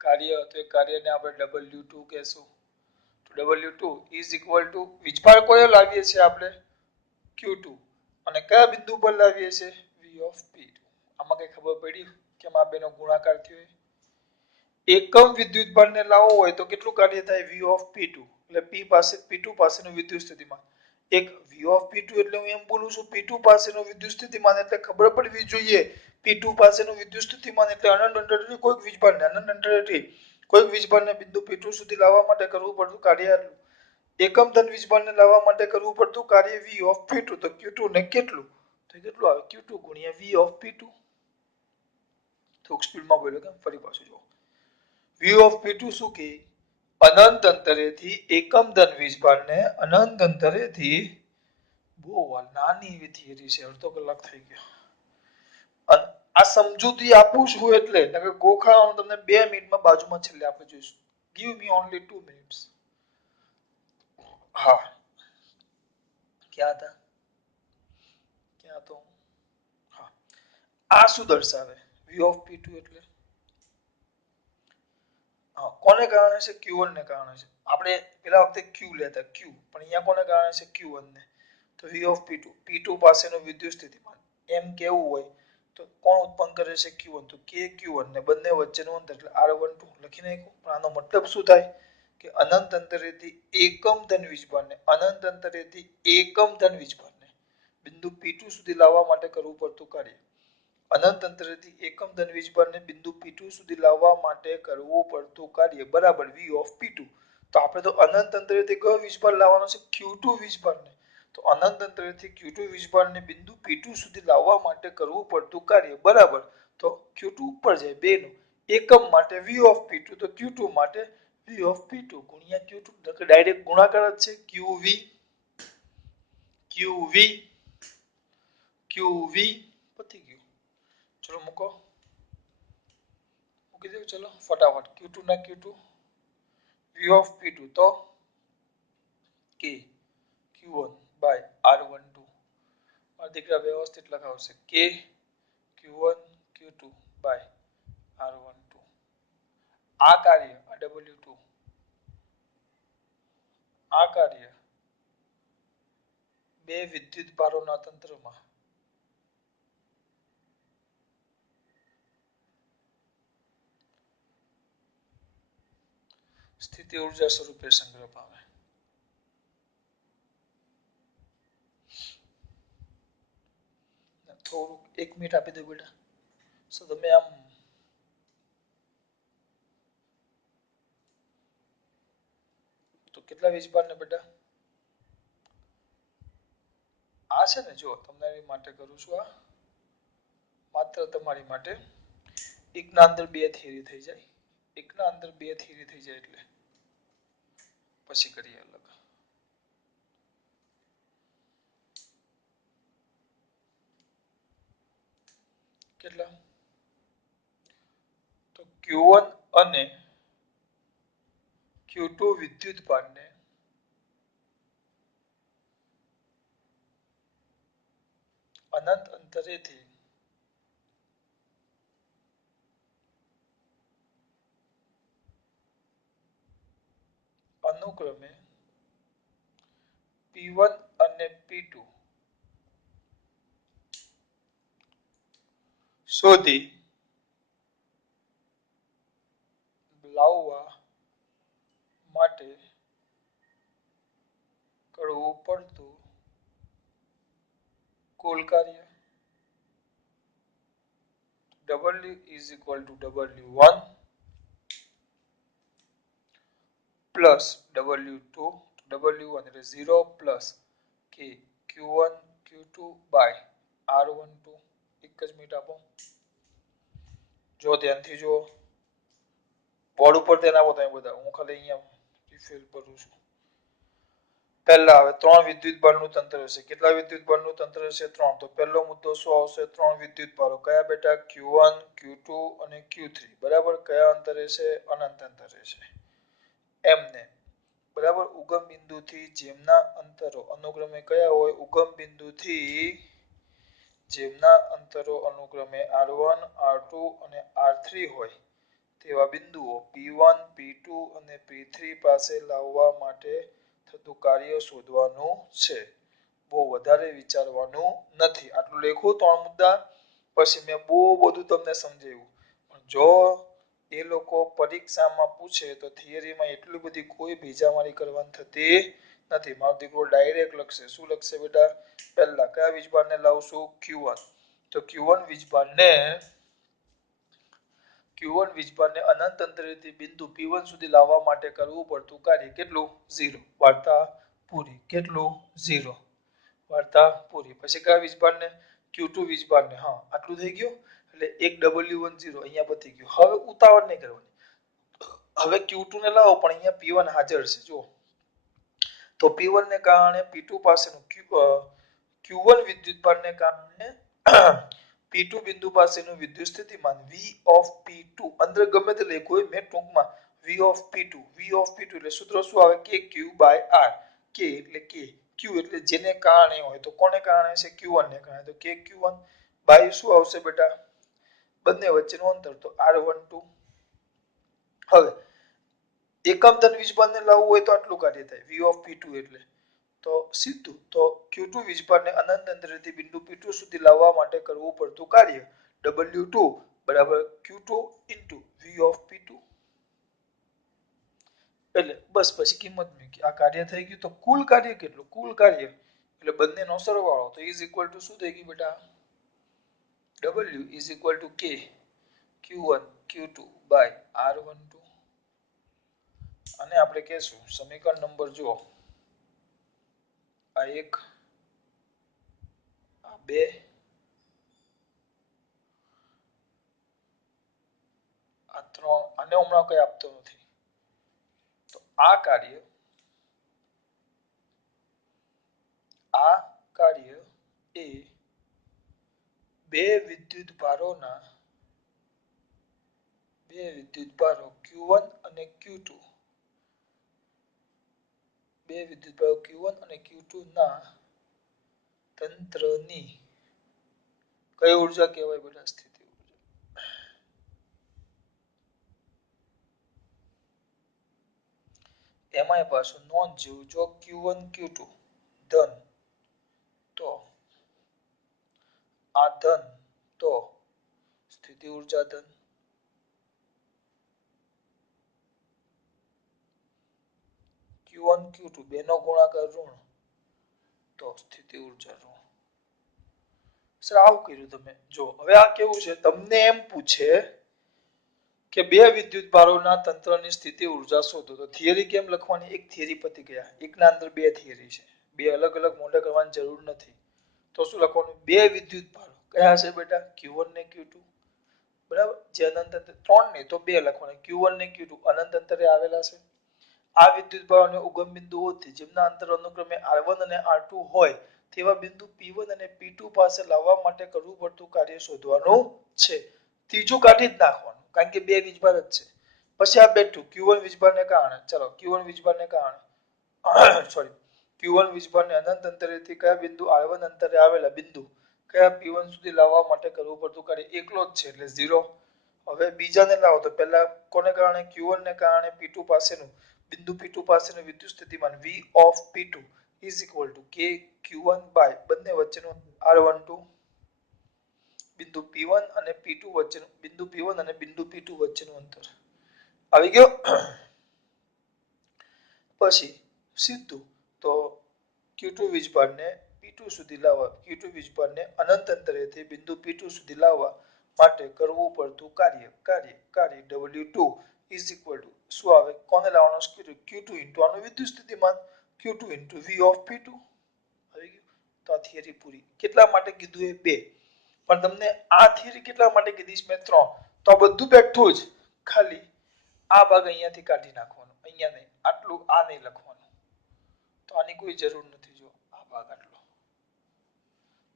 કાર્ય. તો એ કાર્યને આપણે W2 કહેશું. તો W2 ઇઝ ઇક્વલ ટુ વીજભાર કયો લાવીએ છીએ આપણે? Q2. અને કયા બિંદુ પર લાવીએ છીએ? V of P2. આમાં કઈ ખબર પડી કેમ આ બેનો ગુણાકાર થયો? એકમ વિદ્યુત ભારને લાવવો હોય તો કેટલું કાર્ય થાય? V of P2 એટલે P2 પાસેનું વિદ્યુત સ્થિતિમાન. એક V of P2 એટલે હું એમ બોલું છું P2 પાસેનું વિદ્યુત સ્થિતિમાન એટલે ખબર પડવી જોઈએ P2 પાસેનું વિદ્યુત સ્થિતિમાન એટલે અનંત અંતરેથી કોઈક વીજભારને બિંદુ P2 સુધી લાવવા માટે કરવું પડતું કાર્ય. એકમ ધન વીજભારને લાવવા માટે કરવું પડતું કાર્ય V of P2. તો Q2 ને કેટલું? તો કેટલું આવે? Q2 ગુણ્યા V of P2. થોડુંક સ્પીડમાં બોલ્યો કેમ? ફરી પાછું જો. V of P2 શું કે? અનંત અંતરેથી એકમ ધન વીજભારને અનંત અંતરેથી બહુ નાની એવી થિયરી છે, અડધો કલાક થઈ ગયો. આ સમજૂતી આપું છું એટલે ગોખા હું તમને 2 મિનિટમાં બાજુમાં છેલ્લે આપણે જોઈશું. Give me only 2 minutes. હા ક્યાં તો હા આ શું દર્શાવે? V of P2 એટલે કોને કારણે છે? Q1 ને કારણે છે. આપણે પેલા વખતે Q લેતા Q, પણ અહીંયા કોને કારણે છે? Q1 ને. તો V of P2 પાસેનું વિદ્યુત સ્થિતિમાન એમ કેવું હોય તો કોણ ઉત્પન્ન કરે છે? Q1. તો K Q1 ને બંને વચ્ચેનું અંતર એટલે R12 લખી નાખ્યું. પણ આનો મતલબ શું થાય કે અનંત અંતરેથી એકમ ધન વીજભારને બિંદુ P2 સુધી લાવવા માટે કરવું પડતું કાર્ય. અનંત અંતરેથી એકમ ધન વીજભારને બિંદુ P2 સુધી લાવવા માટે કરવું પડતું કાર્ય બરાબર V of P2. તો આપણે તો અનંત અંતરેથી કયો વીજભાર લાવવાનો છે? Q2 વીજભારને. તો અનંત અંતરેથી Q2 વીજભારને બિંદુ P2 સુધી લાવવા માટે કરવું પડતું કાર્ય બરાબર. તો Q2 ઉપર જાય 2 નું. એકમ માટે V of P2 તો Q2 માટે V of P2 ગુણ્યા Q2 તો ડાયરેક્ટ ગુણાકાર જ છે. QV પતી ગયું. ચલો મૂકી દઉં. ચલો ફટાફટ Q2 ના Q2 V of P2 તો K Q1/R12. મારા દીકરા વ્યવસ્થિત લખાવશે K Q1 Q2/R12. આ કાર્ય W2 આ કાર્ય બે વિદ્યુત ભારોના તંત્રમાં સ્થિતિ ઊર્જા સ્વરૂપે સંગ્રહ પામે. થોડું 1 મિનિટ આપી દો બેટા. સો તમે આમ તો કેટલા વીજભારને બેટા આ છે ને? જો તમારી માટે કરું છું, આ માત્ર તમારી માટે. એકના અંદર 2 થિયરી થઈ જાય એટલે પછી કરીએ અલગ. કેટલા? તો Q1 અને Q2 વિદ્યુત ભારને અનંત અંતરેથી અનુક્રમે P1 અને P2 શોધી લાવવા માટે કરવું પડતું કુલ કાર્ય W is equal to W1 plus W2 W1 એટલે 0 plus K Q1 Q2 by R12 એક જ મિનિટ આપો જો ધ્યાનથી જો બોર્ડ ઉપર ધ્યાન આપો તમે બધા હું ખાલી અહીંયા રિફિલ કરું છું પહેલા હવે ત્રણ વિદ્યુત ભારનું તંત્ર હશે કેટલા વિદ્યુત ભારનું તંત્ર હશે ત્રણ તો પહેલો મુદ્દો શું આવશે ત્રણ વિદ્યુત ભારો કયા બેટા Q1 Q2 અને Q3 બરાબર કયા અંતરે છે અનંત અંતરે છે એમને બરાબર ઉગમ બિંદુથી જેમના અંતરો અનુક્રમે કયા હોય ઉગમ બિંદુથી જેમના અંતરો અનુક્રમે R1 R2 અને R3 હોય તેવા બિંદુઓ P1 P2 અને P3 પાસે લાવવા માટે થતું કાર્ય શોધવાનું છે બહુ વધારે વિચારવાનું નથી આટલું લેખું ત્રણ મુદ્દા પછી મેં બહુ બધું તમને સમજાવ્યું પણ જો એ લોકો પરીક્ષામાં પૂછે તો થિયરીમાં એટલી બધી કોઈ ભેજામારી કરવાની થતી નથી મારો દીકરો ડાયરેક્ટ લખશે શું લખશે બેટા પહેલા કયા વીજભારને લાવશું Q1 તો Q1 વીજભારને અનંત અંતરેથી બિંદુ P1 સુધી લાવવા માટે કરવું પડતું કાર્ય કેટલું 0 વાર્તા પૂરી કેટલું 0 વાર્તા પૂરી પછી કયા વીજભારને Q2 વીજભારને હા આટલું થઈ ગયું એટલે એક W10 અહીંયા પતી ગયું હવે ઉતાવળ નહીં કરવાની હવે Q2 ને લાવો પણ અહીંયા P1 હાજર છે જો તો P1 ને કારણે P2 પાસેનું Q1 વિદ્યુતભારને કારણે P2 બિંદુ પાસેનું વિદ્યુત સ્થિતિમાન V of P2 અંદર ગમે તે લખ્યું હોય મેં ટૂંકમાં V of P2 એટલે સૂત્ર શું આવે કે Q by R K એટલે K Q એટલે જેને કારણે હોય તો કોને કારણે છે Q1 ને કારણે તો કે Q1 by શું આવશે બેટા બંને વચ્ચેનું અંતર તો R12 હવે એકમ ધન વીજભારને લાવવું હોય તો આટલું કાર્ય થાય V of P2 એટલે તો સીધું તો Q2 વીજભારને અનંત અંતરેથી બિંદુ P2 સુધી લાવવા માટે કરવું પડતું કાર્ય W2 બરાબર Q2 into V of P2 એટલે બસ પછી કિંમત મૂકી આ કાર્ય થઈ ગયું તો કુલ કાર્ય કેટલું કુલ કાર્ય એટલે બંનેનો સરવાળો તો ઇઝ ઇક્વલ ટુ શું થઈ ગયું બેટા W is equal to K Q1 Q2 by R12 અને આપણે કહેશું સમીકરણ નંબર જુઓ આ એક આ બે આ ત્રણ અને હમણાં કઈ આપતો નથી તો આ કાર્ય એ બે વિદ્યુત ભારો Q1 અને Q2 બે વિદ્યુત ભારો Q1 અને Q2 ના તંત્રની કઈ ઊર્જા કહેવાય બેટા સ્થિતિ ઊર્જા એમાંય પાછું નોંધ જેવું જો Q1 Q2 ધન તો આ ધન તો સ્થિતિ ઊર્જા ધન Q1 Q2 બેનો ગુણાકાર ઋણ તો સ્થિતિ ઊર્જા ઋણ સર આવું કર્યું તમે જો હવે આ કેવું છે તમને એમ પૂછે કે બે વિદ્યુત ભારોના તંત્રની સ્થિતિ ઊર્જા શોધો તો થિયરી કેમ લખવાની એક થિયરી પતી ગયા એકના અંદર બે થિયરી છે બે અલગ અલગ મોડેલ કરવાની જરૂર નથી તો શું લખવાનું બે વિદ્યુત ભારો કયા છે બેટા Q1 ને Q2 બરાબર જે અનંત અંતરે ત્રણ નહીં તો બે લખવાના Q1 ને Q2 અનંત અંતરે આવેલા છે આ વિદ્યુતભારોને ઉગમ બિંદુઓથી જેમના અંતર અનુક્રમે r1 અને r2 હોય તેવા બિંદુ p1 અને p2 પાસે લાવવા માટે કરવું પડતું કાર્ય શોધવાનું છે. ત્રીજું કાઢી જ નાખવાનું કારણ કે બે વીજભાર જ છે. પછી આ બેઠું q1 વીજભારને કારણે ચલો q1 વીજભારને કારણે સોરી q1 વીજભારને અનંત અંતરેથી કયા બિંદુ r1 અંતરે આવેલા બિંદુ કયા p1 સુધી લાવવા માટે કરવું પડતું કાર્ય એકલો જ છે એટલે 0. હવે બીજાને લાવો તો પહેલા કોને કારણે q1 ને કારણે p2 પાસેનું બિંદુ p2 પાસેનું વિદ્યુત સ્થિતિમાન v of p2 k q1 by બંને વચ્ચેનું r12 બિંદુ p1 અને p2 વચ્ચેનું બિંદુ p1 અને બિંદુ p2 વચ્ચેનું અંતર આવી ગયો. પછી સીધું તો q2 વીજભારને p2 સુધી લાવવા q2 વીજભારને અનંત અંતરેથી બિંદુ p2 સુધી લાવવા માટે કરવું પડતું કાર્ય W2 શું આવે કોને લાવવાનું q2 આનું વિદ્યુત સ્થિતિમાન q2 v of p2 આવી ગયું. તો આ થિયરી પૂરી. કેટલા માટે કીધું એ 2 પણ તમને આ થિયરી કેટલા માટે કીધી મેં 3 તો આ બધું બેઠું જ ખાલી આ ભાગ અહીંયાથી કાઢી નાખવાનો અહીંયા નહીં આટલું આ નહીં લખવાનું તો આની કોઈ જરૂર નથી. જો આ ભાગ આટલો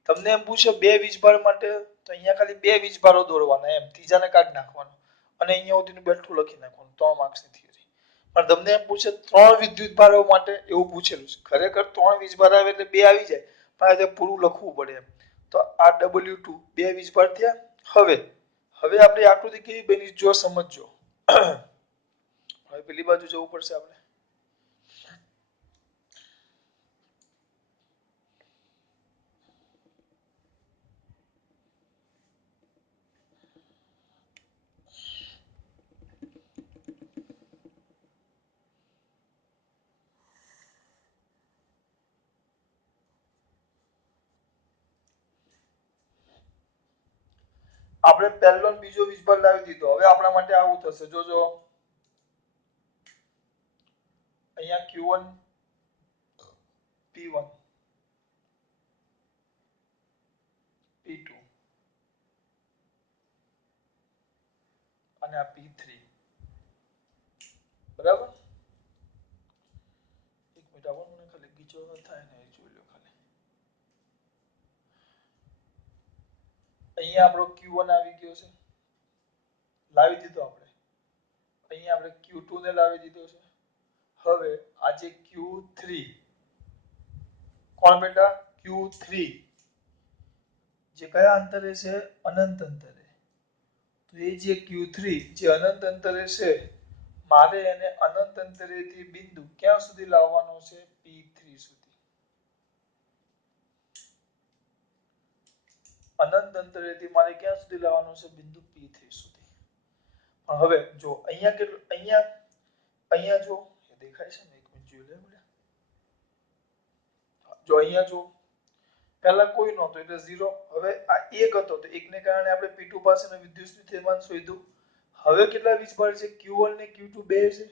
તમને એમ પૂછે બે વીજભાર માટે તો અહીંયા ખાલી બે વીજભારો દોરવાના એમ ત્રીજાને કાઢી નાખવાનું અને અહીંયા સુધીનું બેઠું લખી નાખવાનું 3 માર્ક્સની થિયરી. પણ તમને એમ પૂછે 3 વિદ્યુતભારો માટે એવું પૂછેલું છે ખરેખર 3 વીજભાર આવે એટલે 2 આવી જાય પણ આ પૂરું લખવું પડે એમ. તો આ W2 બે વીજભાર થયા. હવે આપણે આકૃતિ કેવી બની જો સમજજો. હવે પેલી બાજુ જવું પડશે આપણે. આપણે પહેલો ને બીજો વીજભાર લાવી દીધો. હવે આપણા માટે આવું થશે જોજો અહીંયા q1 p1 p2 અને આ p3 બરાબર. એક મિનિટ આવો મને ખાલી ગીચો ન થાય ને એ જોઈ લો ખાલી. અહીંયા આપણો q1 આવી ગયો છે લાવી દીધો આપણે. અહીંયા આપણે q2 ને લાવી દીધો છે. હવે આજે q3 કોણ બેટા q3 જે કયા અંતરે છે અનંત અંતરે. તો એ જે q3 જે અનંત અંતરે છે મારે એને અનંત અંતરેથી બિંદુ ક્યાં સુધી લાવવાનો છે p3 સુધી. અનંત અંતરેથી મારે ક્યાં સુધી લાવવાનો છે બિંદુ p3 સુધી. પણ હવે જો અહીંયા કેટલું અહીંયા જો દેખાય છે ને એક મિનિટ જોઈ લે બેટા. જો અહીંયા જો પહેલા કોઈ નહોતું એટલે 0. હવે આ 1 હતો તો 1 ને કારણે આપણે p2 પાસેનો વિદ્યુત સ્થિતિમાન શોધ્યું. હવે કેટલા વીજભાર છે q1 ને q2 બે છે.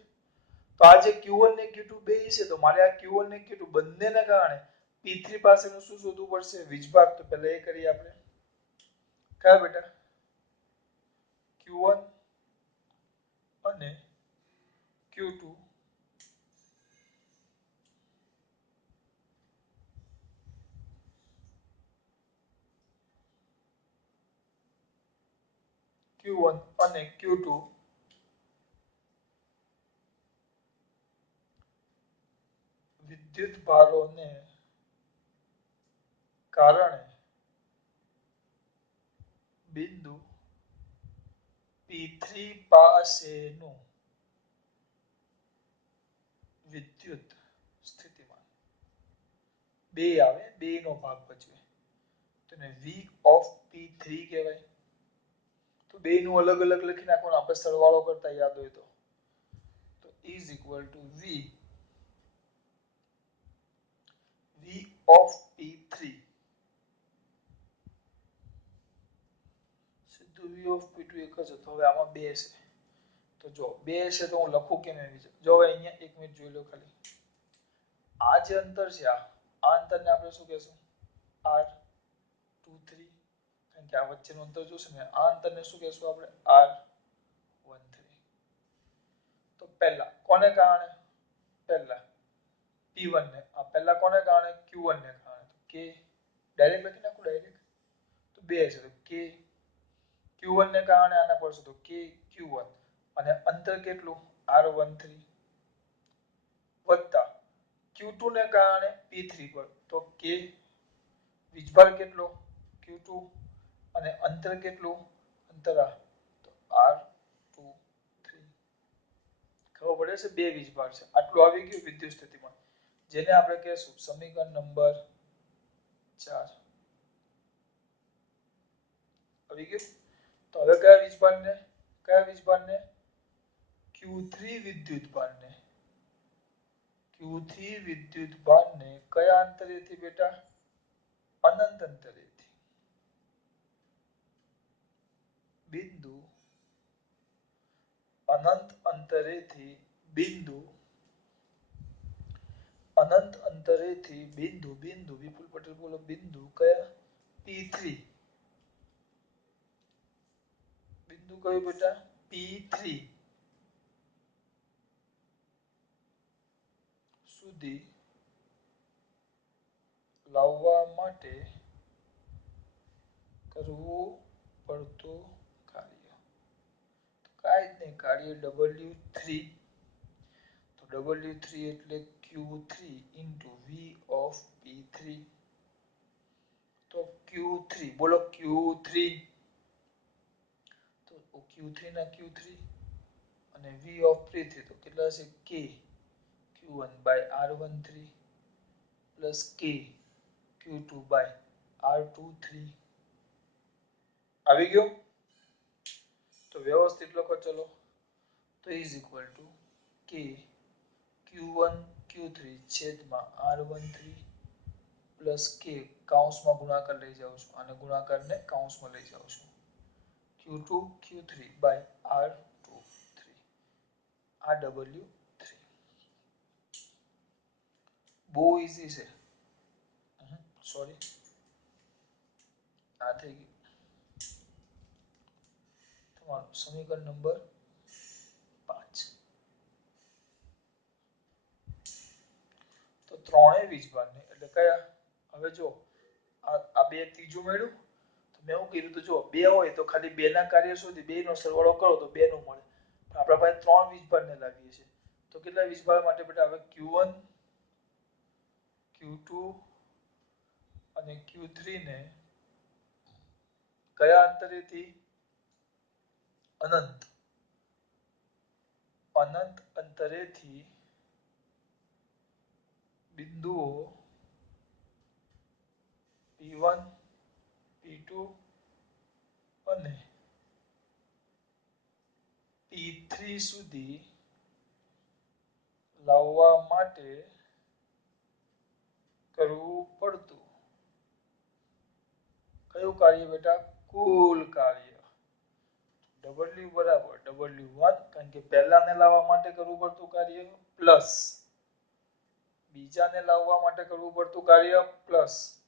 તો આ જે q1 ને q2 બે છે તો મારે આ q1 ને q2 બંનેને કારણે p3 પાસેનું શું શોધવું પડશે વીજભાર. તો પહેલા એ કરીએ આપણે. કયા બેટા q1 અને q2 q1 અને q2 વિદ્યુત ભારોને કારણે બિંદુ p3 પાસેનું વિદ્યુત સ્થિતિમાન બે આવે બે નો ભાગ ભજવે તેને v of p3 કહેવાય. તો બે નું અલગ અલગ લખી નાખવાનું આપણે સરવાળો કરતા યાદ હોય તો is equal to v of p3 સીધું v of p2 એક જ હતો. હવે આમાં બે છે તો જો બે છે તો હું લખું કેમ એમ જો હવે અહીંયા એક મિનિટ જોઈ લો ખાલી. આ જે અંતર છે આ અંતરને આપણે શું કહેશું r23 કારણ કે આ વચ્ચેનું અંતર જોશે ને આ અંતરને શું કહેશું આપણે r13. તો પહેલા કોને કારણે પહેલા P1 ને આ પહેલા કોને કારણે Q1 ને કારણે તો K ડાયરેક્ટ લખી નાખું ડાયરેક્ટ તો 2 છે તો K Q1 ને કારણે આના પર તો K Q1 અને અંતર કેટલું R13 વત્તા Q2 ને કારણે P3 પર તો K વીજભાર કેટલો Q2 અને અંતર કેટલું અંતર તો R23 ખબર પડે છે બે વીજભાર છે આટલું આવી ગયું વિદ્યુત સ્થિતિમાં જેને આપણે કહેશું સમીકરણ નંબર 4 આવી ગયું તો હવે કયા વીજભારને Q3 વિદ્યુતભારને કયા અંતરેથી બેટા અનંત અંતરેથી બિંદુ અનંત અંતરેથી બિંદુ વિપુલ પટેલ બોલો બિંદુ કયા P3 બિંદુ કયું બેટા P3 સુધી લાવવા માટે કરવું પડતું કાર્ય તો કાંઈ જ નહીં કાર્ય W3 તો W3 એટલે Q3 into V of P3 તો Q3 બોલો Q3 તો Q3 ના Q3 અને V of P3 તો કેટલા છે K Q1 by R13 plus K Q2 by R23 આવી ગયો તો વ્યવસ્થિત લખો ચલો તો is equal to K Q1 Q3 છેદમાં R13 plus K કૌંસમાં ગુણાકાર લઈ જાઉં છું અને ગુણાકારને કૌંસમાં લઈ જાઉં છું Q2 Q3 by R23 આ W3 બહુ ઈઝી છે સોરી આ થઈ ગયું તમારું સમીકરણ નંબર 5 તો ત્રણેય વીજભારને એટલે કયા હવે જો આ બે ત્રીજું મળ્યું તો મેં એવું કીધું તો જો બે હોય તો ખાલી બે ના કાર્ય સુધી બે નો સરવાળો કરો તો બે નું મળે આપણા પાસે ત્રણ વીજભારને લાવીએ છીએ તો કેટલા વીજભાર માટે બેટા હવે Q1 Q2 અને Q3 ને કયા અંતરેથી અનંત અંતરેથી બિંદુઓ P1 P2 અને P3 સુધી લાવવા માટે કરવું પડતું કયું કાર્ય બેટા કુલ કાર્ય W બરાબર W1 કારણ કે પહેલાને લાવવા માટે કરવું પડતું કાર્ય પ્લસ બીજાને લાવવા માટે કરવું પડતું કાર્ય પ્લસ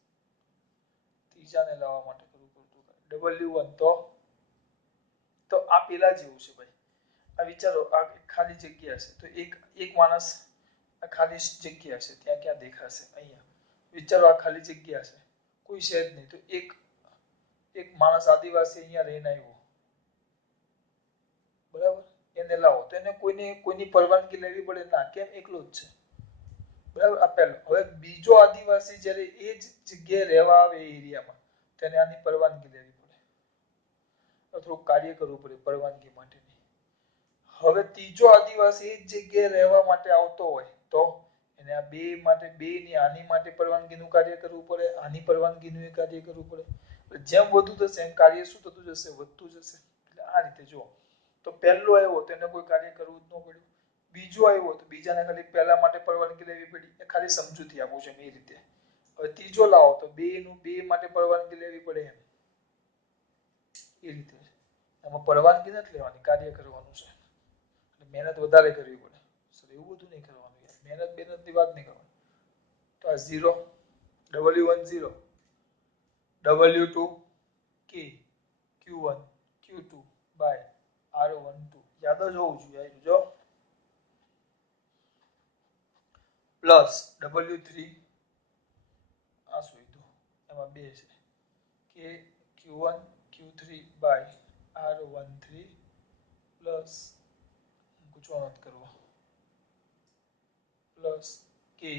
ત્રીજાને લાવવા માટે કરવું પડતું કાર્ય W1 તો આ પેલા જેવું છે ભાઈ આ વિચારો આ ખાલી જગ્યા છે તો એક માણસ આ ખાલી જગ્યા છે ત્યાં ક્યાં દેખાશે અહીંયા વિચારો આ ખાલી જગ્યા છે કોઈ છે જ નહીં તો એક માણસ આદિવાસી અહીંયા રહીને આવ્યો બરાબર એને લાવો તો એને કોઈની પરવાનગી લેવી પડે ના કેમ એકલો જ છે બરાબર આ પહેલો હવે બીજો આદિવાસી જ્યારે એ જ જગ્યાએ રહેવા આવે એ એરિયામાં તેને આની પરવાનગી લેવી પડે થોડું કાર્ય કરવું પડે પરવાનગી માટેની હવે ત્રીજો આદિવાસી એ જ જગ્યાએ રહેવા માટે આવતો હોય તો એને આ બે માટે બે ની આની માટે પરવાનગીનું કાર્ય કરવું પડે આની પરવાનગીનું કાર્ય કરવું પડે જેમ વધુ થશે એમ કાર્ય શું થતું જશે વધતું જશે એટલે આ રીતે જો તો પહેલો આવ્યો તો એને કોઈ કાર્ય કરવું જ ન પડ્યું બીજો આવ્યો તો બીજાને ખાલી પહેલા માટે પરવાનગી લેવી પડી એ ખાલી સમજૂતી આપું છું એ રીતે હવે ત્રીજો લાવો તો બે માટે પરવાનગી લેવી પડે એમ એ રીતે એમાં પરવાનગી નથી લેવાની કાર્ય કરવાનું છે એટલે મહેનત વધારે કરવી પડે સર એવું બધું નહીં કરવાનું યાર મહેનતની વાત નહીં કરવાની તો આ 0 W1 0 W2 K Q1 Q2 by R12 યાદ જ હોવું જોઈએ જો પ્લસ W3 આ શોધ્યું એમાં બે છે કે Q1 Q3 by R13 plus ગુચવાણો કરવો પ્લસ કે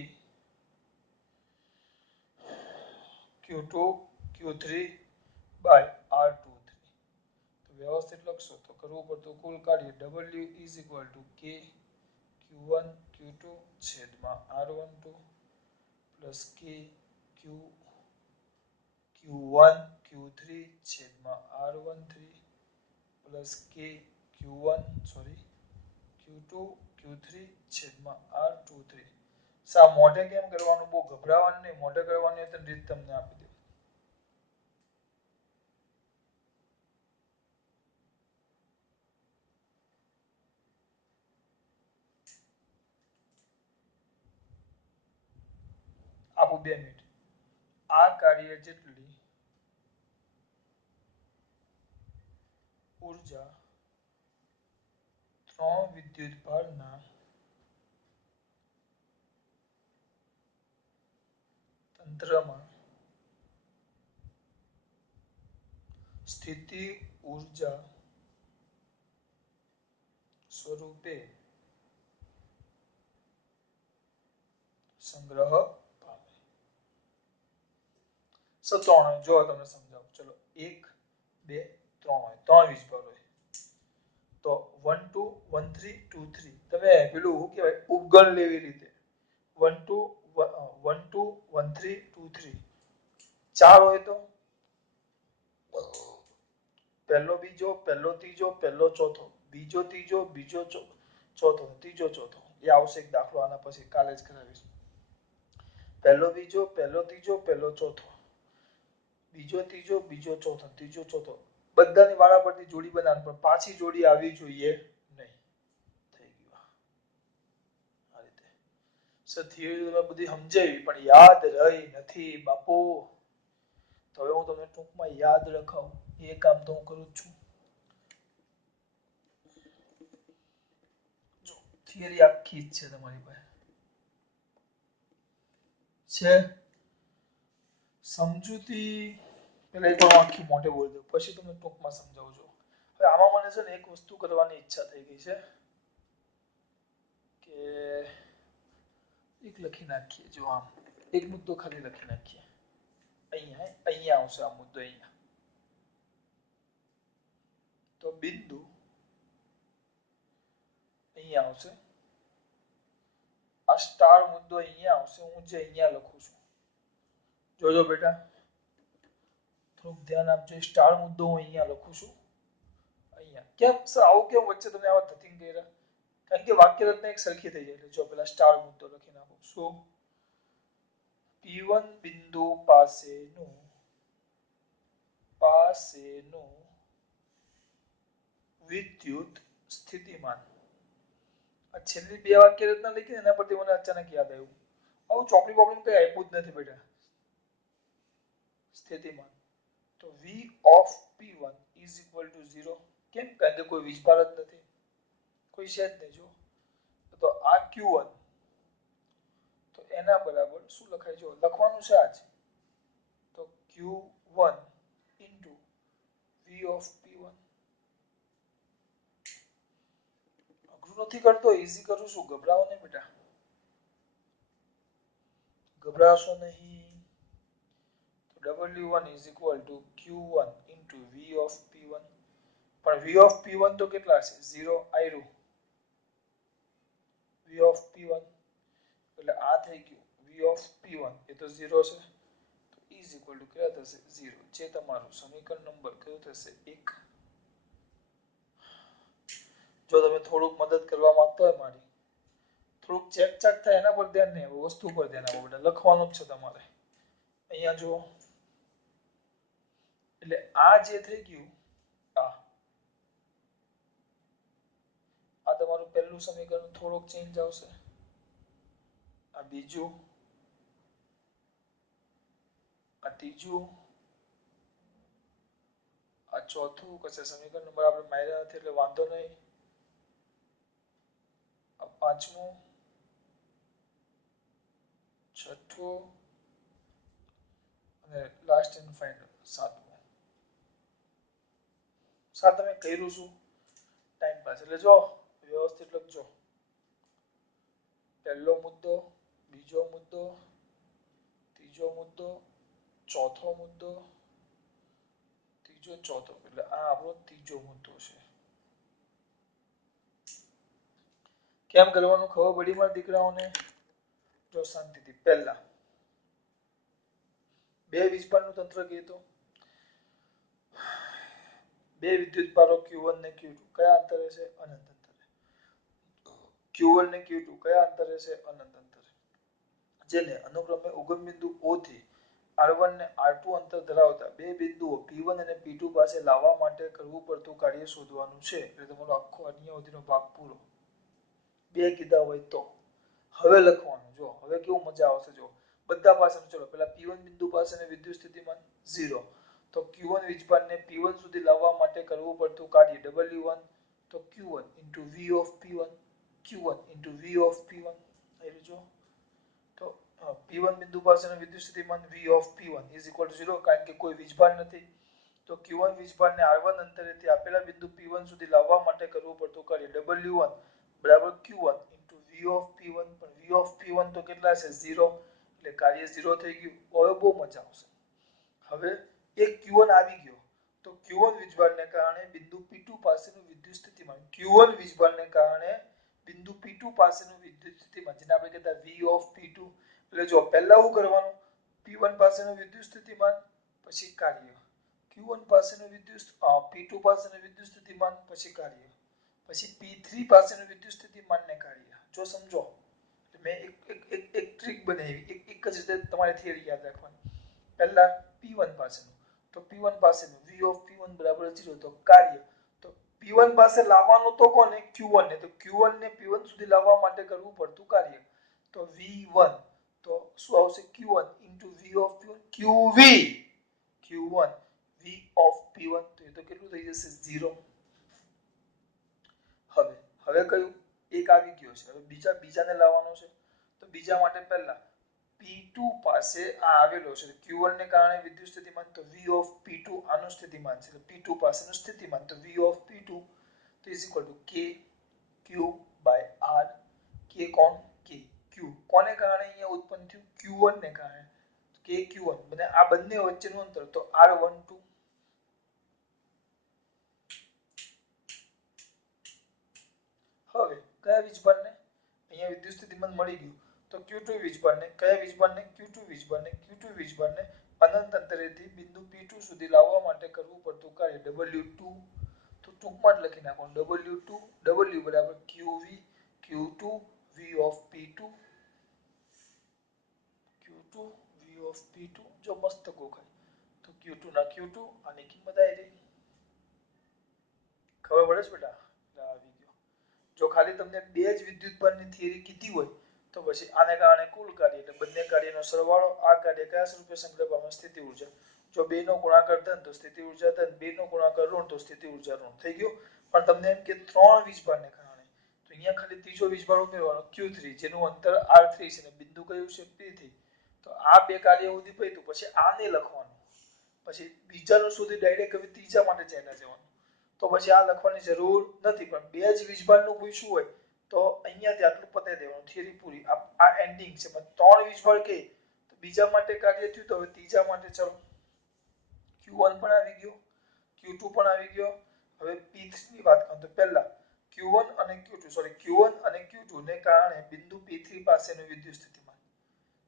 Q2 Q3 બાય R23 તો વ્યવસ્થિત લખશો તો કરવું પડતું કુલ કાર્ય W ઇઝ ઇક્વલ ટુ કે Q1 Q2 છેદમાં R12 પ્લસ કે Q1 Q3 છેદમાં R13 પ્લસ કે Q2 Q3 છેદમાં R23 સા મોઢે કેમ કરવાનું બહુ ગભરાવાનું નહીં મોઢે કરવાની હોય તો રીત તમને આપી દઉં આપું 2 મિનિટ આ કાર્ય જેટલી ઊર્જા 3 વિદ્યુતભારના તંત્રમાં સ્થિતિ ઊર્જા સ્વરૂપે સંગ્રહ પામે સત્રોણ જો તમને સમજાવું ચલો 1 2 3 હોય 3 વીજભાર હોય તો 1 2 1 3 2 3 તમે પેલું શું કહેવાય ઉપગણ લેવી રીતે 1 2 1 2 1 3 2 3 4 હોય તો પહેલો બીજો પહેલો ત્રીજો પહેલો ચોથો બીજો ત્રીજો બીજો ચોથો ત્રીજો ચોથો એ આવશે એક દાખલો આના પછી કાલે જ કરાવીશ પહેલો બીજો પહેલો ત્રીજો પહેલો ચોથો બીજો ત્રીજો બીજો ચોથો ત્રીજો ચોથો બધાની વાળા પરથી જોડી બનાવવાની પણ પાછી જોડી આવી જોઈએ નહીં થઈ ગયું આ રીતે સર થિયરી બધી સમજાવી પણ યાદ રહી નથી બાપુ તો હવે હું તમને ટૂંકમાં યાદ રખાવું એ કામ તો હું કરું જ છું જો થિયરી આખી જ છે તમારી પાસે છે સમજૂતી પેલા એક વાર આખી મોઢે બોલી દઉં પછી તમને ટૂંકમાં સમજાવું છું હવે આમાં મને છે ને એક વસ્તુ કરવાની ઈચ્છા થઈ ગઈ છે કે એક લખી નાખીએ જો આમ એક મુદ્દો ખાલી લખી નાખીએ અહીંયા આવશે આ મુદ્દો અહીંયા તો બિંદુ અહીંયા આવશે આ સ્ટાર મુદ્દો અહીંયા આવશે હું જે અહીંયા લખું છું જોજો બેટા થોડુંક ધ્યાન આપજો સ્ટાર મુદ્દો હું અહીંયા લખું છું અહીંયા કેમ સર આવું કેમ વચ્ચે તમે આવા ધતિંગ કર્યા કારણ કે વાક્ય રચના એક સરખી થઈ જાય એટલે જો પેલા સ્ટાર મુદ્દો લખી નાખો શું P1 બિંદુ પાસેનું વિદ્યુત સ્થિતિમાન આ છેલ્લી બે વાક્ય રચના લખી એના પરથી મને અચાનક યાદ આવ્યું આવું ચોપડી બોપડી કઈ આપ્યું જ નથી બેટા સ્થિતિમાન તો V of P1 is equal to 0 કેમ કારણ કે કોઈ વીજભાર જ નથી કોઈ છે જ નહીં જો તો આ Q1 તો એના બરાબર શું લખાય જો લખવાનું છે આજ તો Q1 into V of P1 અઘરું નથી કરતો ઈઝી કરું છું ગભરાવો નહીં બેટા ગભરાશો નહીં તો W1 is equal to Q1 into V of P1 પણ V of P1 તો કેટલા છે 0 આયરું V of P1 એટલે આ થઈ ગયું V of P1 એ તો 0 છે તો is equal to કેટલા થશે 0 જે તમારું સમીકરણ નંબર કયું થશે 1 જો તમે થોડુંક મદદ કરવા માંગતો હોય મારી થોડુંક ચેક ચેક થાય એના પર ધ્યાન નહીં વસ્તુ પર ધ્યાન આપો બેટા લખવાનું જ છે તમારે અહીંયા જુઓ એટલે આ જે થઈ ગયું આ તમારું પહેલું સમીકરણ થોડુંક ચેન્જ આવશે આ બીજું આ ત્રીજું આ ચોથું કશે સમીકરણ નંબર આપણે માર્યા નથી એટલે વાંધો નહીં આ પાંચમું છઠ્ઠો અને લાસ્ટ એન્ડ ફાઇનલ સાતમો. તમે કર્યું શું ટાઈમ પાસ. એટલે જો વ્યવસ્થિત લખજો. પહેલો મુદ્દો, બીજો મુદ્દો, ત્રીજો મુદ્દો, ચોથો મુદ્દો, ત્રીજો ચોથો. એટલે આ આપણો ત્રીજો મુદ્દો છે. કેમ કરવાનું ખબર પડી મારા દીકરાઓને? જો શાંતિથી. પહેલા બે વીજભારનું તંત્ર કીધું તો બે વિદ્યુતભારો Q1 ને Q2 કયા અંતરે છે? અનંત અંતરે. Q1 ને Q2 કયા અંતરે છે? અનંત અંતરે. જેને અનુક્રમે ઉગમ બિંદુ O થી R1 ને R2 અંતર ધરાવતા બે બિંદુઓ P1 અને P2 પાસે લાવવા માટે કરવું પડતું કાર્ય શોધવાનું છે. એટલે તમારો આખો અન્ય અવધિનો ભાગ પૂરો. બે કીધા હોય તો હવે લખવાનું. જો હવે કેવું મજા આવશે. જો બધા પાસે ચલો પેલા P1 બિંદુ પાસેની વિદ્યુત સ્થિતિમાન 0. તો Q1 વીજભારને P1 સુધી લાવવા માટે કરવું પડતું કાર્ય W1 તો Q1 V of P1 Q1 V of P1. આવી જો તો P1 બિંદુ પાસેનું વિદ્યુત સ્થિતિમાન V of P1 0 કારણ કે કોઈ વીજભાર નથી. તો Q1 વીજભારને R1 અંતરેથી આપેલા બિંદુ P1 સુધી લાવવા માટે કરવું પડતું કાર્ય W1 બરાબર Q1 V of P1. પણ V of P1 તો કેટલા છે? 0. એટલે કાર્ય 0 થઈ ગયું. હવે બહુ મજા આવશે. હવે એક Q1 આવી ગયો તો Q1 વીજભારને કારણે બિંદુ P2 પાસેનું વિદ્યુત સ્થિતિમાન Q1 વીજભારને કારણે બિંદુ P2 પાસેનું વિદ્યુત સ્થિતિમાન જેને આપણે કહેતા V of P2. એટલે જો પહેલા શું કરવાનું? P1 પાસેનું વિદ્યુત સ્થિતિમાન પછી કાર્ય. Q1 પાસેનું P2 પાસેનું વિદ્યુત સ્થિતિમાન પછી કાર્ય. પછી P3 પાસેનું વિદ્યુત સ્થિતિમાનને કાર્ય. જો સમજો મેં એક ટ્રીક બનાવી. એક જ રીતે તમારી થિયરી યાદ રાખવાની. પહેલા P1 પાસેનું તો P1 પાસેનું V of P1 બરાબર 0. તો કાર્ય તો P1 પાસે લાવવાનું તો કોને? Q1 ને. તો Q1 ને P1 સુધી લાવવા માટે કરવું પડતું કાર્ય તો V1. તો શું આવશે? Q1 V of P1 Q1 V of P1. તો એ તો કેટલું થઈ જશે? 0. હવે કયું? એક આવી ગયો છે. હવે બીજાને લાવવાનો છે. તો બીજા માટે પહેલા P2 પાસે આ આવેલો છે. Q1 ને કારણે વિદ્યુત સ્થિતિમાન તો V of P2 આનું સ્થિતિમાન છે. P2 પાસેનું સ્થિતિમાન તો V of P2 તો K Q by R. K કોણ? Q કોને કારણે અહીંયા ઉત્પન્ન થયું? Q1 ને કારણે K Q1. અને આ બંને વચ્ચેનું અંતર તો R12. હવે કયા વીજભારને અહીંયા વિદ્યુત સ્થિતિમાન મળી ગયું તો Q2 વીજભારને કયા વીજભારને? Q2 વીજભારને અનંત અંતરેથી બિંદુ P2 સુધી લાવવા માટે કરવું પડતું કાર્ય W2. તો ટૂંકમાં જ લખી નાખો W2 W બરાબર QV Q2 V of P2 Q2 V of P2. જો મસ્ત ગોખાય તો Q2 ના Q2 આની કિંમત આવી રહી. ખબર પડે છે બેટા? આવી ગયો. જો ખાલી તમને બે જ વિદ્યુતભારની થિયરી કીધી હોય તો પછી આને કારણે કુલ કાર્ય એટલે બંને કાર્યનો સરવાળો. આ કાર્ય કયા સ્વરૂપે સંગ્રહ પામે? સ્થિતિ ઊર્જા. જો બે નો ગુણાકાર ધન તો સ્થિતિ ઊર્જા ધન. બે નો ગુણાકાર ઋણ તો સ્થિતિ ઊર્જા ઋણ. થઈ ગયું. પણ તમને એમ કે ત્રણ વીજભારને કારણે તો અહીંયા ખાલી ત્રીજો વીજભાર ઉમેરવાનો Q3 જેનું અંતર R3 છે ને બિંદુ કયું છે? P3. તો આ બે કાર્ય સુધી પહોંચ્યું પછી આને લખવાનું. પછી બીજાનું સુધી ડાયરેક્ટ હવે ત્રીજા માટે ચાલ્યા જવાનું. તો પછી આ લખવાની જરૂર નથી. પણ બે જ વીજભારનું પૂછ્યું હોય તો અહીંયાથી આટલું પતાવી દેવાનું. થિયરી પૂરી. આ એન્ડિંગ છે. પણ ત્રણ વીજભાર કે તો બીજા માટે કાર્ય થયું તો હવે ત્રીજા માટે ચલો Q1 પણ આવી ગયો Q2 પણ આવી ગયો. હવે P3 ની વાત કરું તો પહેલા Q1 અને Q2 ને કારણે બિંદુ P3 પાસેનું વિદ્યુત સ્થિતિમાન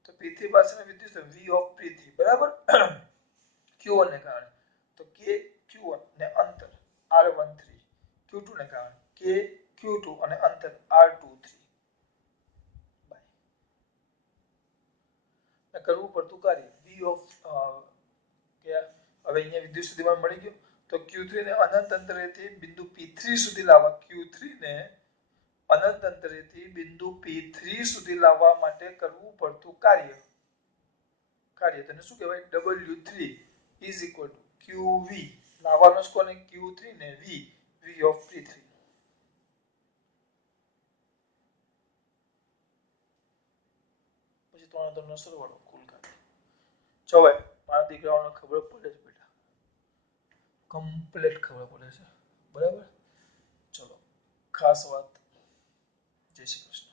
તો P3 પાસેનું વિદ્યુત V of P3 બરાબર Q1 ને કારણે તો K Q1 ને અંતર R13. Q2 ને કારણે K Q2 અને અંતર R23. કરવું પડતું કાર્ય V of હવે અહીંયા વિદ્યુત સ્થિતિમાન મળી ગયું તો Q3 ને અનંત અંતરેથી બિંદુ P3 સુધી લાવવા Q3 ને અનંત અંતરેથી બિંદુ P3 સુધી લાવવા માટે કરવું પડતું કાર્ય તેને શું કહેવાય? W3 QV. લાવવાનો છે કોને? Q3 ને V of P3. પછી ત્રણ સરવાળો કુલ કાઢો. જો ભાઈ મારા દીકરાઓને ખબર પડે છે બેટા, કમ્પ્લીટ ખબર પડે છે. બરાબર, ચલો ખાસ વાત. જય શ્રી કૃષ્ણ.